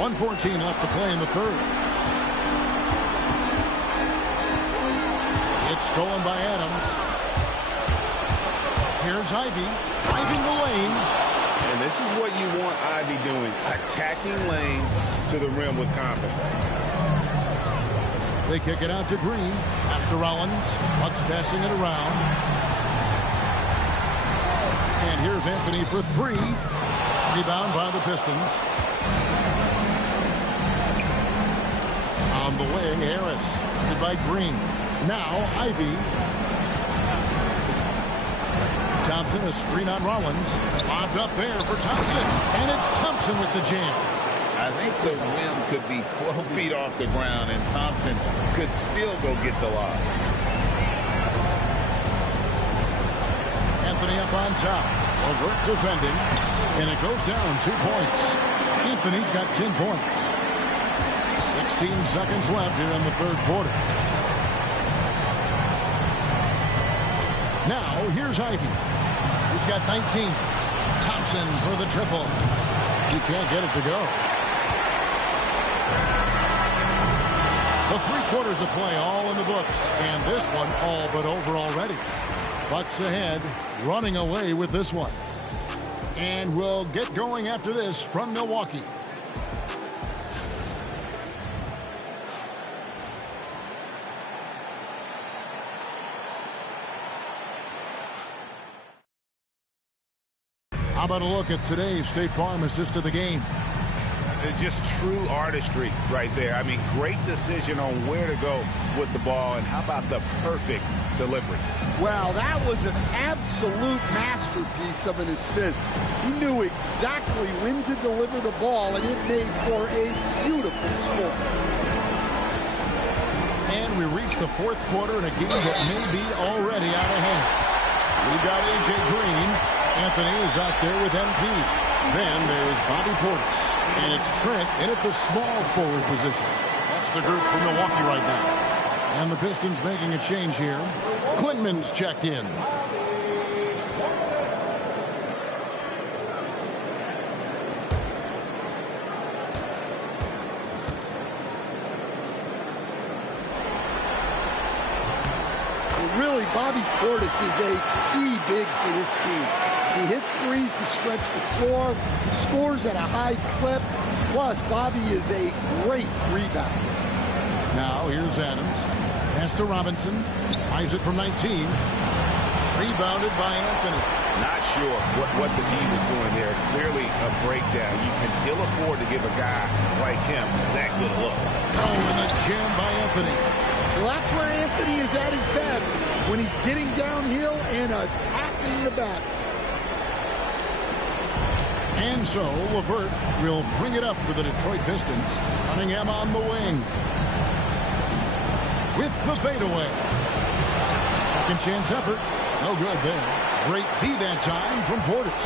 .114 left to play in the third. It's stolen by Adams. Here's Ivy. Driving the lane. And this is what you want Ivy doing. Attacking lanes to the rim with confidence. They kick it out to Green. Pass to Rollins. Bucks passing it around. And here's Anthony for 3. Rebound by the Pistons. On the wing, Harris. Hit by Green. Now, Ivy. Thompson, a screen on Rollins. Lobbed up there for Thompson. And it's Thompson with the jam. I think the rim could be 12 feet off the ground, and Thompson could still go get the lob. Anthony up on top. LeVert defending. And it goes down 2 points. Anthony's got 10 points. 16 seconds left here in the third quarter. Now, here's Ivy. He's got 19. Thompson for the triple. He can't get it to go. The 3 quarters of play all in the books, and this one all but over already. Bucks ahead, running away with this one. And we'll get going after this from Milwaukee. How about a look at today's State Farm assist of the game? Just true artistry right there. I mean, great decision on where to go with the ball, and how about the perfect delivery? Well, that was an absolute masterpiece of an assist. He knew exactly when to deliver the ball, and it made for a beautiful score. And we reach the 4th quarter in a game that may be already out of hand. We've got A.J. Green. Anthony is out there with MP. Then there's Bobby Portis. And it's Trent in at the small forward position. That's the group for Milwaukee right now. And the Pistons making a change here. Quinman's checked in. Really, Bobby Portis is a key big for this team. He hits threes to stretch the floor, scores at a high clip, plus Bobby is a great rebounder. Now here's Adams. Pass to Robinson. Tries it from 19. Rebounded by Anthony. Not sure what the D was doing there. Clearly a breakdown. You can ill afford to give a guy like him that good a look. Oh, and the jam by Anthony. Well, that's where Anthony is at his best, when he's getting downhill and attacking the basket. And so LeVert will bring it up for the Detroit Pistons. Cunningham on the wing. With the fadeaway. Second chance effort. No good there. Great D that time from Portis.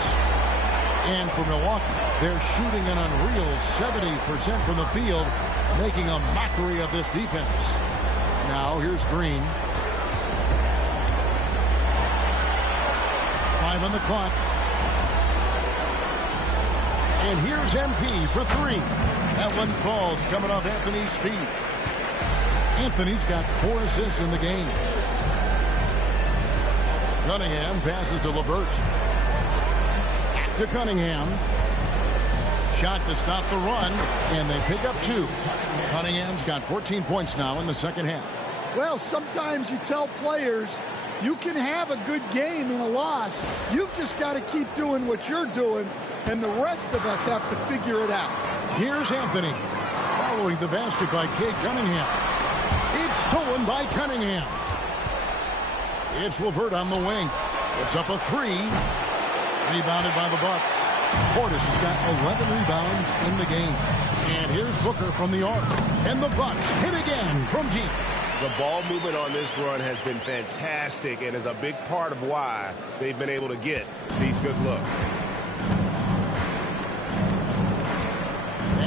And for Milwaukee, they're shooting an unreal 70% from the field, making a mockery of this defense. Now here's Green. 5 on the clock. And here's MP for 3. That one falls coming off Anthony's feet. Anthony's got 4 assists in the game. Cunningham passes to LeVert. Back to Cunningham. Shot to stop the run, and they pick up 2. Cunningham's got 14 points now in the second half. Well, sometimes you tell players you can have a good game in a loss. You've just got to keep doing what you're doing, and the rest of us have to figure it out. Here's Anthony. Following the basket by Cade Cunningham. It's stolen by Cunningham. It's LeVert on the wing. It's up a 3. Rebounded by the Bucks. Portis has got 11 rebounds in the game. And here's Booker from the arc. And the Bucks hit again from deep. The ball movement on this run has been fantastic and is a big part of why they've been able to get these good looks.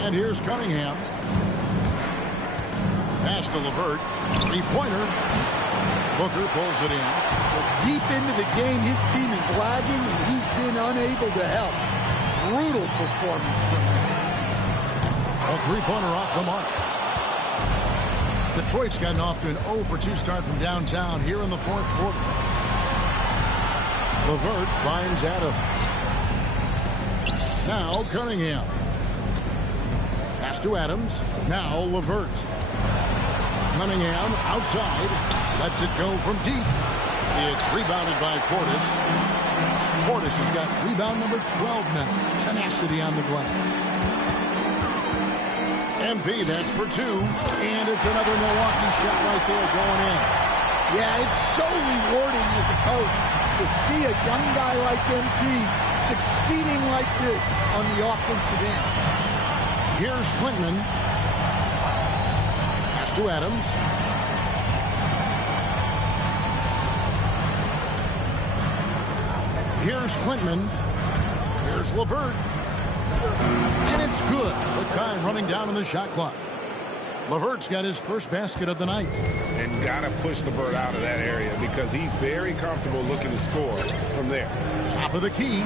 And here's Cunningham. Pass to LeVert. 3-pointer. Booker pulls it in. Deep into the game, his team is lagging, and he's been unable to help. Brutal performance from him. A 3-pointer off the mark. Detroit's gotten off to an 0-for-2 start from downtown here in the 4th quarter. LeVert finds Adams. Now Cunningham. Pass to Adams. Now LeVert. Cunningham outside. Lets it go from deep. It's rebounded by Portis. Portis has got rebound number 12 now. Tenacity on the glass. MP, that's for 2. And it's another Milwaukee shot right there going in. Yeah, it's so rewarding as a coach to see a young guy like MP succeeding like this on the offensive end. Here's Quinman. Pass to Adams. Here's Quinman. Here's LeVert. And it's good. The time running down on the shot clock. LeVert's got his first basket of the night. And got to push LeVert out of that area because he's very comfortable looking to score from there. Top of the key.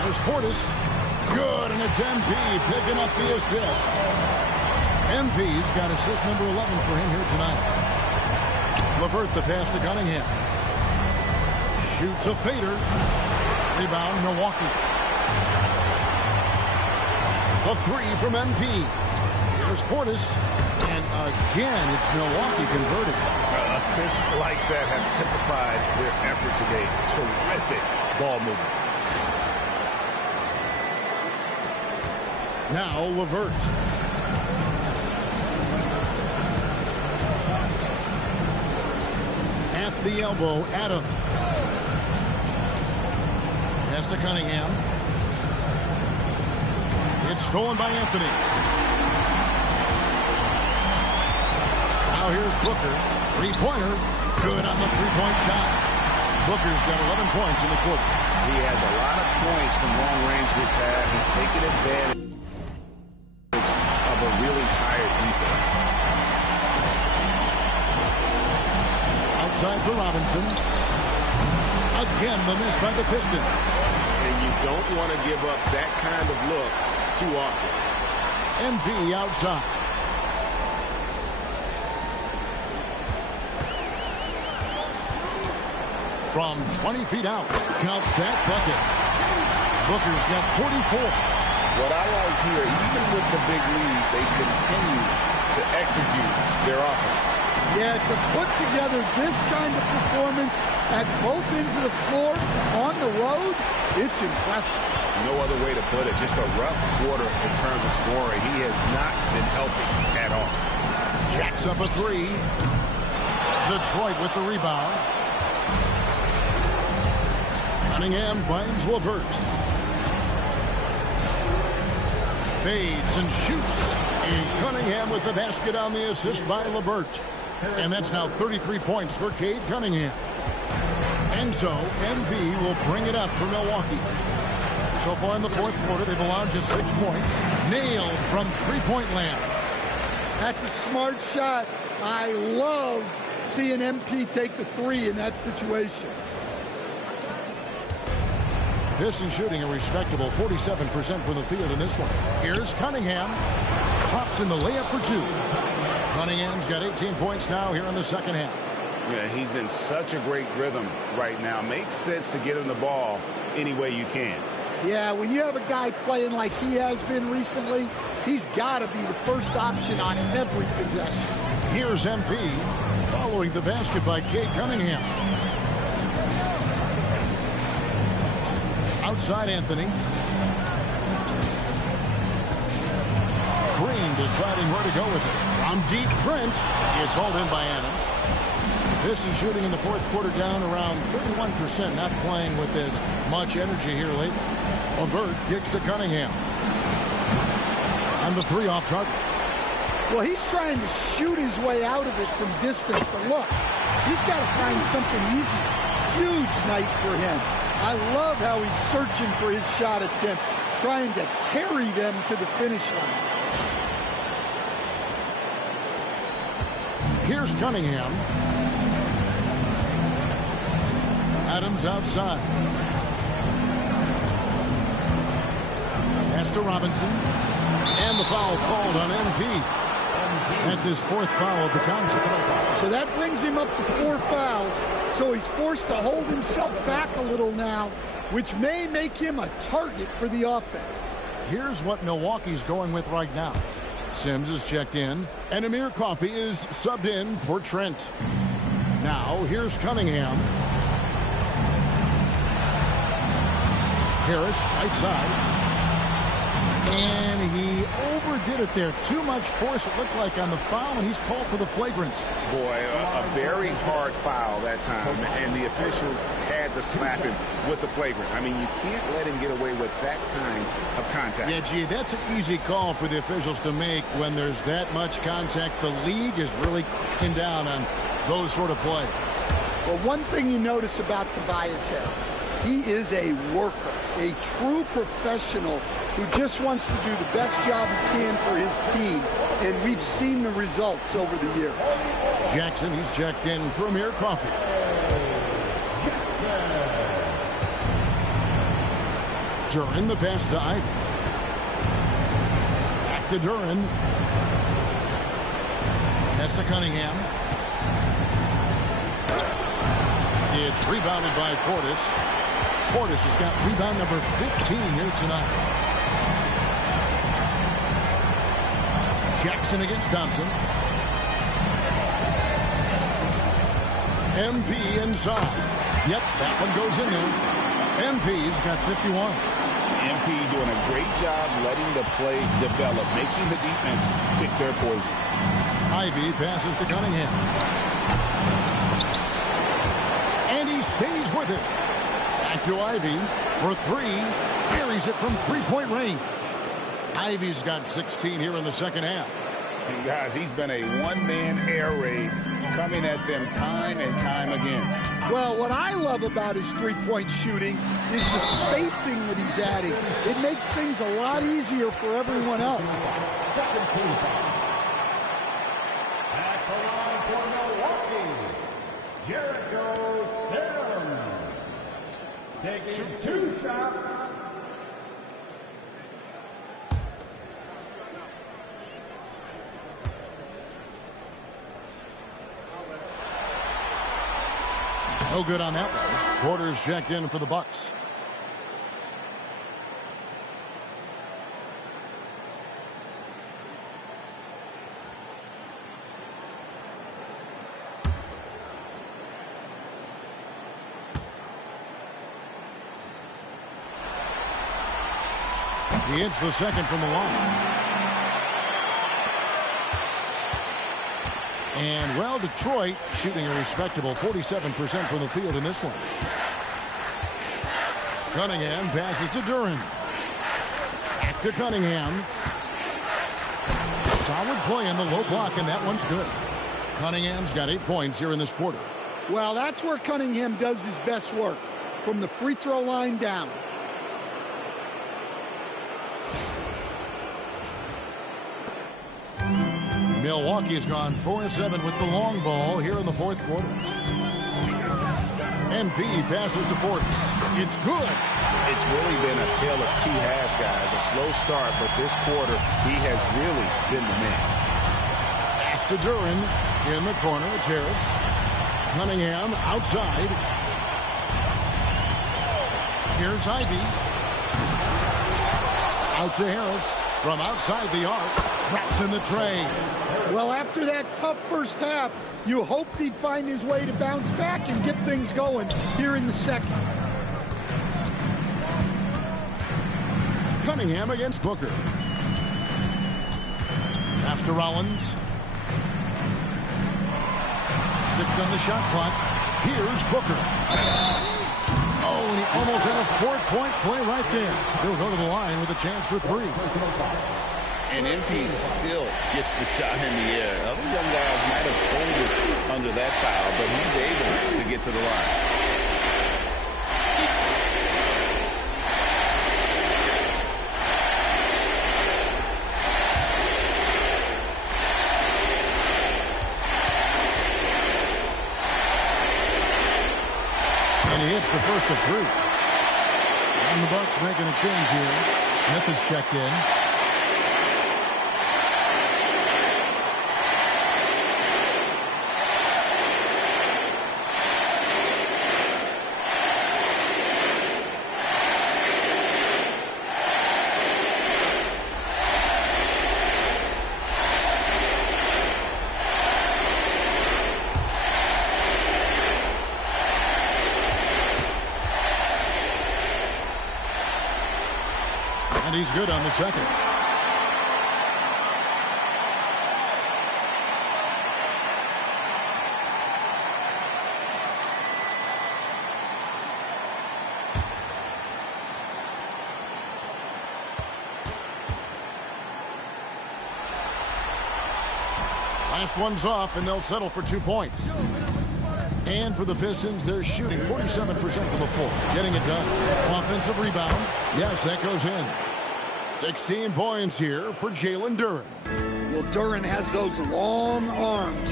Here's Portis. Good, and it's MP picking up the assist. MP's got assist number 11 for him here tonight. LeVert the pass to Cunningham. Shoots a fader. Rebound, Milwaukee. The three from MP. Here's Portis. And again, it's Milwaukee converting. Assists like that have typified their effort today. Terrific ball movement. Now LeVert. At the elbow, Adams. Pass to Cunningham. It's stolen by Anthony. Now here's Booker. Three-pointer. Good on the three-point shot. Booker's got 11 points in the quarter. He has a lot of points from long range this half. He's taking advantage of a really tired defense. Outside for Robinson. Again, the miss by the Pistons. And you don't want to give up that kind of look too often. MP outside. From 20 feet out. Count that bucket. Booker's got 44. What I like here, even with the big lead, they continue to execute their offense. Yeah, to put together this kind of performance at both ends of the floor on the road, it's impressive. No other way to put it. Just a rough quarter in terms of scoring. He has not been helping at all. Jacks up a three. Detroit with the rebound. Cunningham finds LeVert. Fades and shoots. And Cunningham with the basket on the assist by LeVert. And that's now 33 points for Cade Cunningham. And so, MV will bring it up for Milwaukee. So far in the fourth quarter, they've allowed just 6 points. Nailed from three-point land. That's a smart shot. I love seeing MP take the three in that situation. Pistons shooting a respectable 47% from the field in this one. Here's Cunningham. Drops in the layup for 2. Cunningham's got 18 points now here in the second half. Yeah, he's in such a great rhythm right now. Makes sense to get him the ball any way you can. Yeah, when you have a guy playing like he has been recently, he's got to be the first option on every possession. Here's MP following the basket by Cade Cunningham. Outside Anthony. Green deciding where to go with it. On deep, Trent is hauled in by Adams. Pistons shooting in the fourth quarter down around 31%, not playing with as much energy here lately. LeVert kicks to Cunningham. On the three off target. Well, he's trying to shoot his way out of it from distance, but look, he's got to find something easier. Huge night for him. I love how he's searching for his shot attempts, trying to carry them to the finish line. Here's Cunningham. Adams outside. Pass to Robinson. And the foul called on MP. That's his fourth foul of the contest. So that brings him up to 4 fouls. So he's forced to hold himself back a little now, which may make him a target for the offense. Here's what Milwaukee's going with right now. Sims is checked in, and Amir Coffey is subbed in for Trent. Now, here's Cunningham. Harris, right side. And he overdid it there. Too much force, it looked like, on the foul, and he's called for the flagrant. Boy, a very hard foul that time, and the officials had to slap him with the flagrant. I mean, you can't let him get away with that kind of contact. Yeah, gee, that's an easy call for the officials to make when there's that much contact. The league is really cracking down on those sort of plays. Well, one thing you notice about Tobias Harris, He is a worker, a true professional who just wants to do the best job he can for his team. And we've seen the results over the year. Jackson, he's checked in for Amir Coffey. Duran, the pass to Ivy. Back to Duran. That's to Cunningham. It's rebounded by Portis. Portis has got rebound number 15 here tonight. Jackson against Thompson. MP inside. Yep, that one goes in there. MP's got 51. MP doing a great job letting the play develop, making the defense pick their poison. Ivy passes to Cunningham. And he stays with it. Back to Ivy for three. Buries it from three-point range. Ivy's got 16 here in the second half. And guys, he's been a one-man air raid coming at them time and time again. Well, what I love about his three-point shooting is the spacing that he's adding. It makes things a lot easier for everyone else. Second team foul. At the line for Milwaukee, Jericho Sims. Taking 2 shots. No good on that one. Porter's checked in for the Bucks. He hits the second from the line. And, well, Detroit shooting a respectable 47% from the field in this one. Cunningham passes to Duran. Back to Cunningham. Solid play in the low block, and that one's good. Cunningham's got 8 points here in this quarter. Well, that's where Cunningham does his best work, from the free throw line down. Milwaukee's gone 4-7 with the long ball here in the fourth quarter. MP passes to Portis. It's good. It's really been a tale of two halves, guys. A slow start, but this quarter, he has really been the man. Pass to Duran in the corner. It's Harris. Cunningham outside. Here's Ivy. Out to Harris from outside the arc. Drops in the tray. Well, after that tough first half, you hoped he'd find his way to bounce back and get things going here in the second. Cunningham against Booker. Pass to Rollins. 6 on the shot clock. Here's Booker. Oh, and he almost had a 4-point play right there. He'll go to the line with a chance for 3. And MP still gets the shot in the air. Other young guys might have folded under that foul, but he's able to get to the line. And he hits the first of 3. And the Bucks making a change here. Smith is checked in. And he's good on the second. Last one's off, and they'll settle for 2 points. And for the Pistons, they're shooting 47% from the floor. Getting it done. Offensive rebound. Yes, that goes in. 16 points here for Jalen Duren. Well, Duren has those long arms.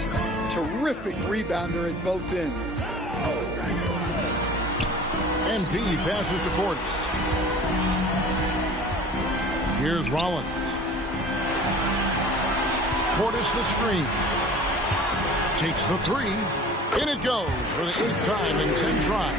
Terrific rebounder at both ends. MP passes to Portis. Here's Rollins. Portis the screen. Takes the three. In it goes for the 8th time in 10 tries.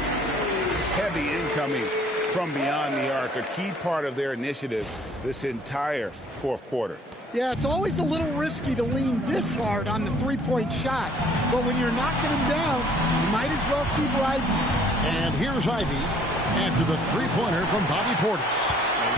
Heavy incoming from beyond the arc, a key part of their initiative this entire fourth quarter. Yeah, it's always a little risky to lean this hard on the three-point shot. But when you're knocking him down, you might as well keep riding. And here's Ivy after the three-pointer from Bobby Portis.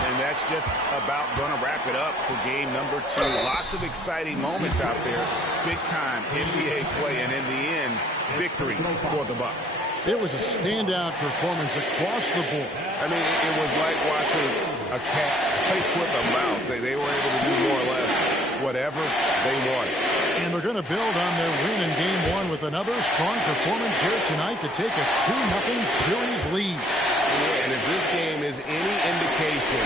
And that's just about going to wrap it up for game number 2. Lots of exciting moments out there. Big-time NBA play, and in the end, victory for the Bucks. It was a standout performance across the board. I mean, it was like watching a cat play with a mouse. They were able to do more or less whatever they wanted. And they're going to build on their win in Game 1 with another strong performance here tonight to take a 2-0 series lead. And if this game is any indication,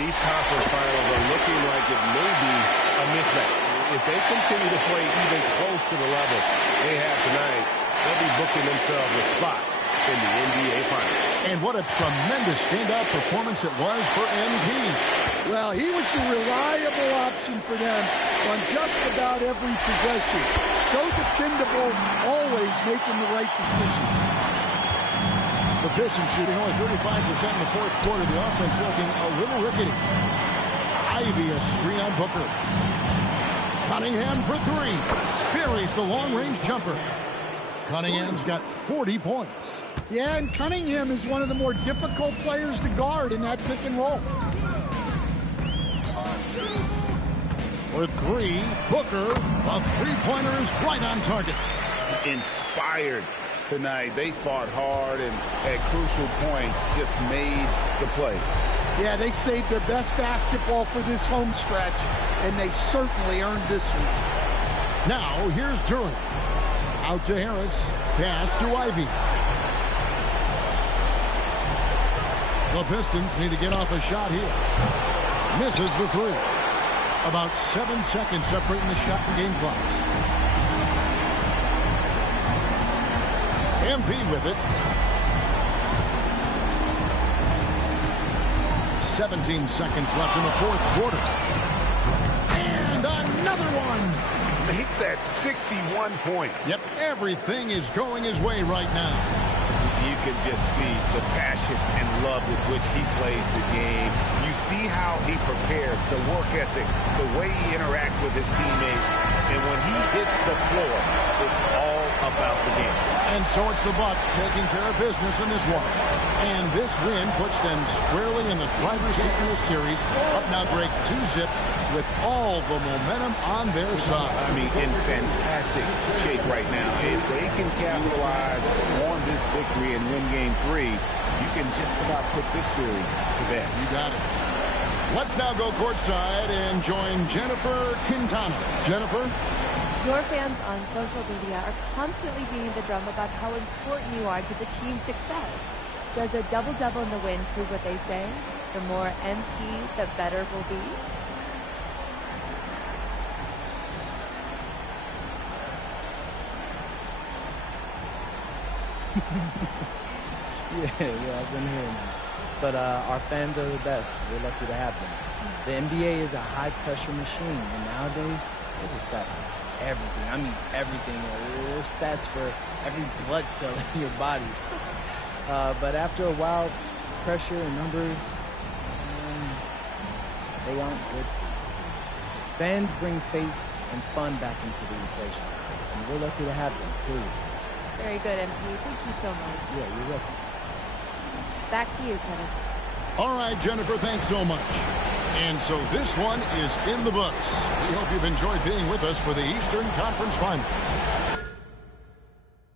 these conference finals are looking like it may be a mismatch. If they continue to play even close to the level they have tonight, they'll be booking themselves a spot in the NBA Finals. And what a tremendous standout performance it was for MP. Well, he was the reliable option for them on just about every possession. So dependable, always making the right decision. The Pistons shooting only 35% in the fourth quarter. The offense looking a little rickety. Ivy a screen on Booker. Cunningham for three. Buries the long-range jumper. Cunningham's got 40 points. Yeah, and Cunningham is one of the more difficult players to guard in that pick and roll. For three, Booker, a three-pointer is right on target. Inspired tonight. They fought hard and at crucial points just made the plays. Yeah, they saved their best basketball for this home stretch, and they certainly earned this one. Now, here's Duren. Out to Harris. Pass to Ivy. The Pistons need to get off a shot here. Misses the three. About 7 seconds separating the shot and game clocks. MP with it. 17 seconds left in the fourth quarter. And another one. Make that 61 points. Yep, everything is going his way right now. You can just see the passion and love with which he plays the game. You see how he prepares, the work ethic, the way he interacts with his teammates. And when he hits the floor, it's all about the game. And so it's the Bucks taking care of business in this one. And this win puts them squarely in the driver's seat in this series. Up now break 2-0 with all the momentum on their side. I mean, in fantastic shape right now. If they can capitalize on this victory and win game 3, you can just about put this series to bed. You got it. Let's now go courtside and join Jennifer Quintana. Jennifer? Your fans on social media are constantly beating the drum about how important you are to the team's success. Does a double-double in the win prove what they say? The more MP, the better will be? Yeah, I've been hearing that. But our fans are the best. We're lucky to have them. The NBA is a high-pressure machine, and nowadays, there's a stat for everything. I mean, everything. There's stats for every blood cell in your body. But after a while, pressure and numbers, they aren't good for you. Fans bring faith and fun back into the equation, and we're lucky to have them, period. Very good, MP. Thank you so much. Yeah, you're welcome. Back to you, Kevin. All right, Jennifer, thanks so much. And so this one is in the books. We hope you've enjoyed being with us for the Eastern Conference Finals.